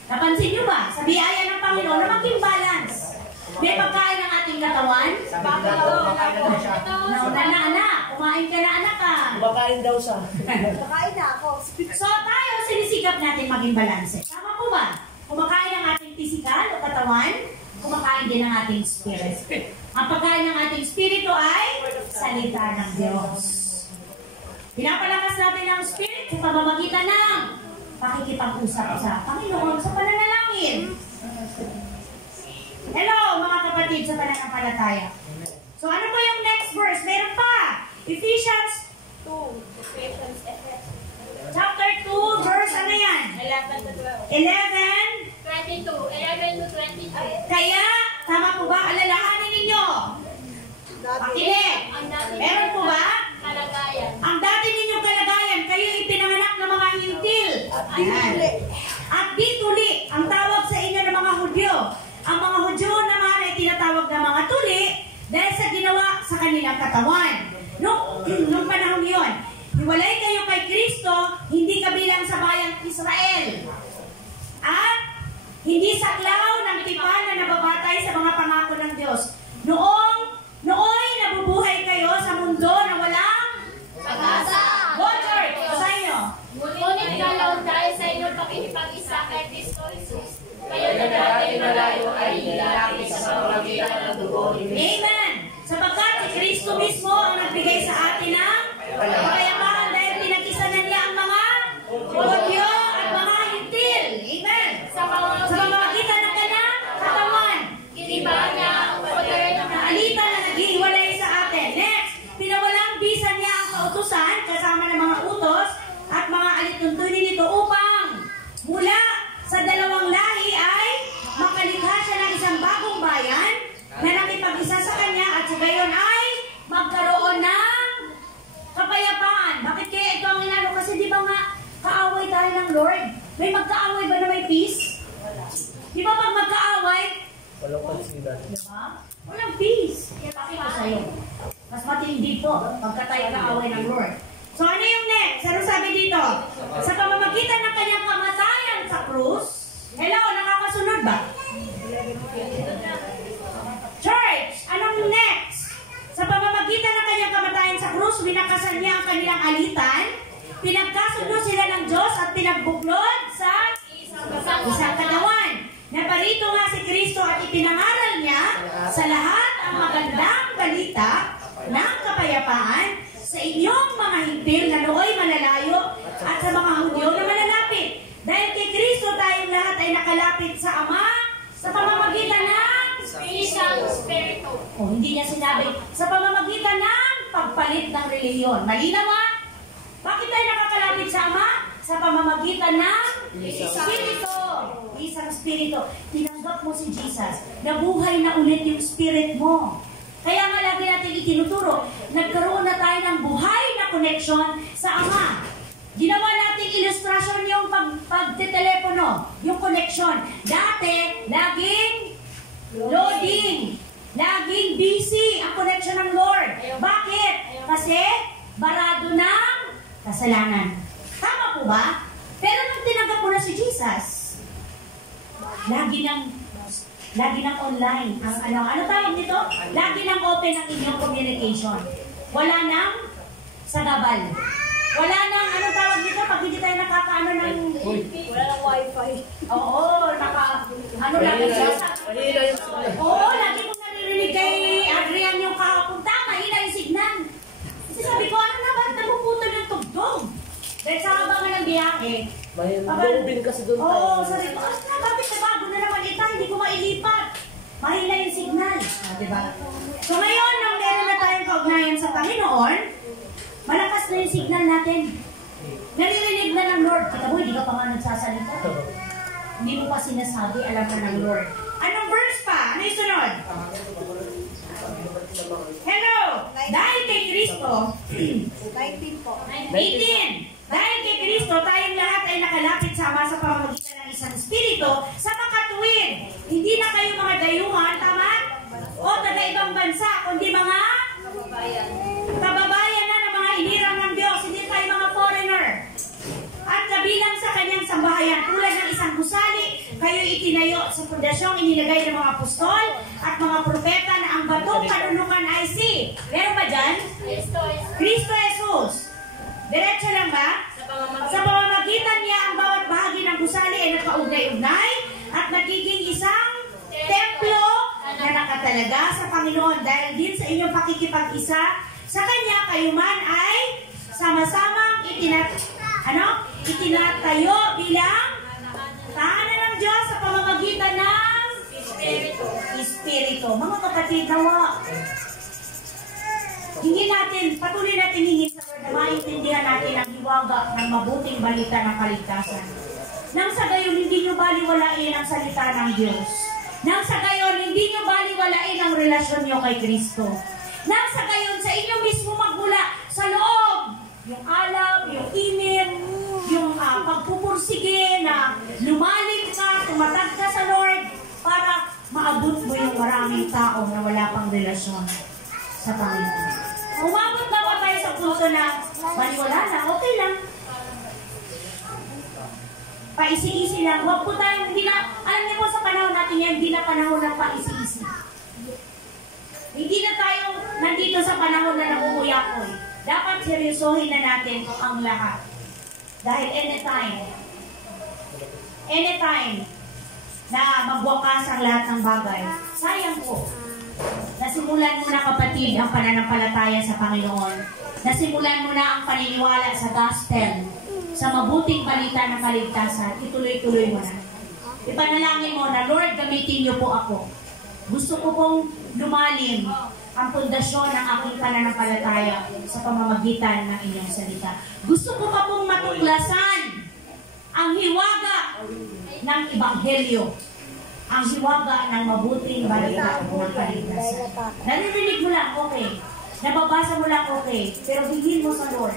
Napansin nyo ba? Sa biyaya ng Panginoon, na maging balance. May pagkain ng ating katawan. Nauna na anak. Kumain ka na anak ka. Kumakain daw siya. Kakain na ako. So, tayo, sinisikap natin maging balance. Tama po ba? Kumakain ng ating physical o katawan, kumakain din ng ating spirit. Ang pagkain ng ating spirito ay salita ng Diyos. Pinapalakas natin ang spirit sa pamamagitan ng pakikipag-usap sa Panginoon sa pananalangin. Hello, mga kapatid sa pananampalataya. So, ano po yung next verse? Meron pa. Ephesians 2. chapter 2, verse ano yan? 11 to 12. 11. 22. 11 to 22. Kaya, tama po ba? Alalahanin ninyo. Pakinig. Meron po ba? Kalagayan. Ang dati ninyong kalagayan, kayo ipinanganak ng mga hintil. Ayan. At di tuli, ang tawag sa inyo ng mga Hudyo. Ang mga Hudyo naman ay tinatawag na mga tuli dahil sa ginawa sa kanilang katawan. Nung panahon yun, hiwalay kayo kay Kristo, hindi kabilang sa bayang Israel. At hindi saklaw ng tipan na nababatay sa mga pangako ng Diyos. Nooy nabubuhay kayo sa mundo na walang Pag-asa. Go, Church! Basahin nyo. Ngunit galaw dahil sa inyong pakikipag-isa kay Kristo Jesus. Kayo na dati malayo ay nilapit sa pamamagitan ng dugo ni Kristo. Amen! Sapagkat si Kristo mismo ang nagbigay sa atin ng kapayapaan dahil pinag-isanan niya ang mga Hudyo at mga hintil. Amen! Sa Sa pamamagitan ng kanyang katawan. Giniba niya ang poder ng Alitan na naghihiwalay sa atin. Next, pinawalang bisa niya ang kautusan kasama ng mga utos at mga alituntunin nito upang mula sa dalawang lahi ay makalikha siya ng isang bagong bayan na nakipag-isa sa kanya at sa gayon ay magkaroon ng kapayapaan. Bakit kaya ito ang inano? Kasi di ba nga kaaway tayo ng Lord? May magkaaway ba na may peace? Di ba pag magkaaway, Walang pansinan. diba? Walang peace. Kaya bakit ko sa'yo? Mas matindi po pagka tayo kaaway ng Lord. So ano yung next? Ano sabi dito? Sa pamamagitan ng kanyang kamatayan sa krus, hello, nakakasunod ba? Church, anong next? Sa pamamagitan ng kanyang kamatayan sa krus, winakasan niya ang kanilang alitan, pinagkasundo sila ng Diyos at pinagbuklod sa isang katawan. Naparito nga si Kristo at ipinangaral niya sa lahat ang magandang balita ng kapayapaan sa inyong mga hintil na nooy malalayo at sa mga Hudyo na malalapit. Dahil kay Kristo tayong lahat ay nakalapit sa Ama sa pamamagitan ng isang spirito. hindi niya sinabi, sa pamamagitan ng pagpalit ng reliyon. Malinaw ba? Bakit tayo nakakalapit sa Ama? Sa pamamagitan ng Espiritu. Isang Espiritu. Tinanggap mo si Jesus. Nabuhay na ulit yung Spirit mo. Kaya nga lagi natin itinuturo, nagkaroon na tayo ng buhay na connection sa Ama. Ginawa natin ilustrasyon yung pagtitelepono, yung connection. Dati, laging loading, laging busy ang connection ng Lord. Bakit? Kasi barado ng kasalanan. Tama po ba? Pero nung tinanggap mo na si Jesus, lagi ng online. Ano tawag dito? Lagi ng open ang inyong communication. Wala nang sagabal. Wala nang, ano tawag dito? Pag hindi tayo nakakaano ng... Wala ng wifi. Oo, ano lagi siya sa... Mahina yung signal. Oo, lagi kong naririnig kay Adrian yung kahapon. Tama, mahina yung signal. Kasi sabi ko, ano na ba? Nagpuputol yung tugtog. Dahil sa habang ng biyahe, Mahina kasi doon. oo, sabi ko, bakit nabago na naman ita? Hindi ko mailipat. Mahina yung signal. Diba? So ngayon, nung meron na tayong kaugnayan sa Panginoon, malakas na yung signal natin. Naririnig na ng Lord. Kita mo, hindi ka pa nga nagsasalita. Hindi mo pa sinasabi, alam na ng Lord. Anong verse pa? Ano yung sunod? Hello! Dahil kay Kristo, 19 po. 18. Dahil kay Kristo, tayong lahat ay nakalapit sa Ama sa pamamagitan ng isang Espiritu sa makatuwid. Hindi na kayo mga dayuhan, tama? O taga-ibang bansa, kundi mga kababayan na ng mga inirang ng Diyos. Hindi kayo mga foreigner. At kabilang sa kanyang sambahayan, tulad ng isang gusali, kayo itinayo sa pundasyong inilagay ng mga apostol at mga propeta na ang batong kanulukan ay si. Meron ba dyan? Kristo Jesus. Diretso lang ba? Sa pamamagitan niya, ang bawat bahagi ng gusali ay nagkaugnay-ugnay at nagiging isang templo na nakatalaga sa Panginoon. Dahil din sa inyong pakikipag-isa, sa Kanya kayo man ay sama-samang itinatayo bilang tahanan ng Diyos sa pamamagitan ng Espiritu. Mga kapatid, nawa, patuloy natin hingin sa Lord na maintindihan natin ang hiwaga ng mabuting balita ng kaligtasan. Nang sa gayon, hindi nyo baliwalain ang salita ng Diyos. Nang sa gayon, hindi nyo baliwalain ang relasyon nyo kay Kristo. Nang sa gayon, sa inyo mismo magmula sa loob, yung alab, yung init, yung pagpupursige na lumalim ka, tumatag ka sa Lord para maabot mo yung maraming tao na wala pang relasyon sa Panginoon. Umabot ba tayo sa punto na baliwala na, okay lang. Paisi-isi lang. Huwag po tayo, hindi na, alam niyo po sa panahon natin yan, hindi na panahon ng paisi-isi. Hindi na tayo nandito sa panahon na nangunguyakoy. Dapat seryosohin na natin ang lahat. Dahil anytime na magwakas ang lahat ng bagay, sayang po. Nasimulan mo na kapatid ang pananampalataya sa Panginoon. Nasimulan mo na ang paniniwala sa gospel, sa mabuting balita ng kaligtasan. Ituloy-tuloy mo na. Ipanalangin mo na, Lord, gamitin niyo po ako. Gusto ko pong lumalim ang pundasyon ng aking pananampalataya sa pamamagitan ng inyong salita. Gusto ko pa pong matuklasan ang hiwaga ng Ebanghelyo, ang hiwaga ng mabuting balita ng kaligtasan. Naririnig mo lang, okay. Nababasa mo lang, okay. Pero hingin mo sa Lord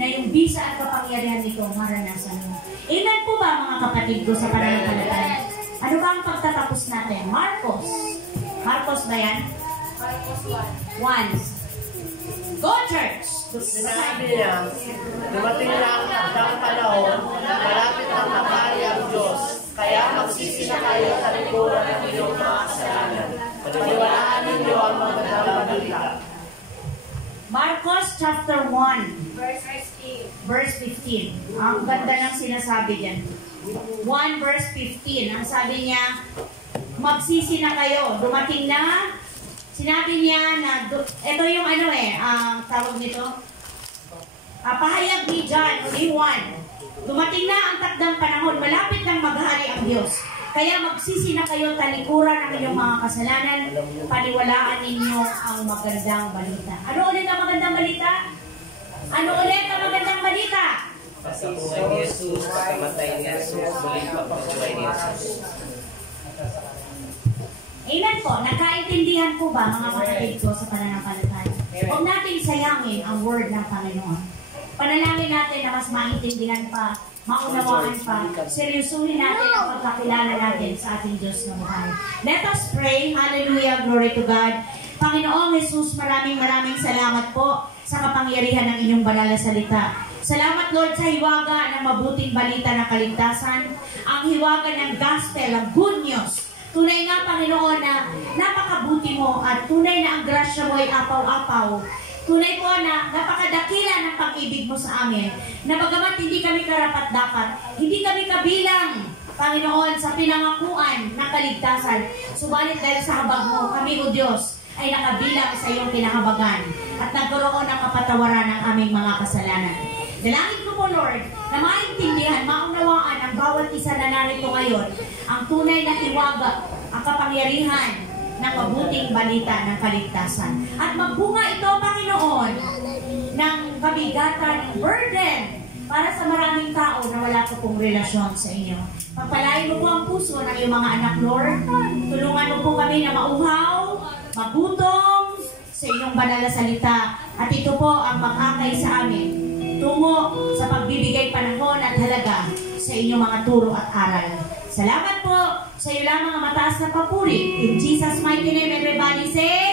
na yung bisa at kapangyarihan nito maranasan mo. Amen po ba mga kapatid ko sa pananampalataya? Ano ba ang pagtatapos natin? Marcos. Marcos ba yan? Marcos 1. 1. Go church! Sinabi niya, dumating na ang panahon, malapit ang makari ang Diyos, kaya magsisi na kayo sa likuran ng inyong mga kasalanan. Paniwalaan ninyo ang magandang balita. Marcos chapter 1. Verse 15. 15. Ang ganda ng sinasabi diyan. 1 verse 15. Ang sabi niya, magsisi na kayo. Dumating na. Sinabi niya na, ito yung tawag nito. Pahayag ni John, ni Juan. Dumating na ang takdang panahon, malapit nang maghari ang Diyos. Kaya magsisi na kayo, talikuran ang inyong mga kasalanan, paniwalaan ninyo ang magandang balita. Ano ulit ang magandang balita? Ano ulit ang magandang balita? Sa buhay ni Jesus, pagkamatay ni Jesus, muling pagkabuhay ni Jesus. Amen po. Nagkaintindihan po ba mga kapatid ko sa pananampalataya? Huwag natin sayangin ang word ng Panginoon. Panalangin natin na mas maintindihan pa, maunawaan pa, seryosuhin natin ang pagkakilala natin sa ating Diyos na buhay. Let us pray. Hallelujah. Glory to God. Panginoong Jesus, maraming salamat po sa kapangyarihan ng inyong banal na salita. Salamat Lord sa hiwaga ng mabuting balita ng kaligtasan, ang hiwaga ng gospel, ang good news. Tunay nga, Panginoon, na napakabuti mo at tunay na ang grasya mo ay apaw-apaw. Tunay po na napakadakila ng pag-ibig mo sa amin. Na bagamat hindi kami karapat-dapat, hindi kami kabilang, Panginoon, sa pinangakuan ng kaligtasan. Subalit dahil sa habag mo, kami, O Diyos, ay nakabilang sa iyong pinahabagan at nagkaroon ng kapatawaran ng aming mga kasalanan. Dalangin ko po, Lord, na maintindihan, maunawaan ang bawat isa na narito ngayon ang tunay na hiwaga, ang kapangyarihan ng mabuting balita ng kaligtasan. At magbunga ito, Panginoon, ng kabigatan, ng burden para sa maraming tao na wala po pong relasyon sa inyo. Pagpalain mo po ang puso ng iyong mga anak, Lord. Tulungan mo po kami na mauhaw, magutom sa inyong banal na salita. At ito po ang mag-akay sa amin tungo sa pagbibigay panahon at halaga sa inyong mga turo at aral. Salamat po sa iyo lamang ang mataas na papuri. In Jesus' mighty name, everybody say,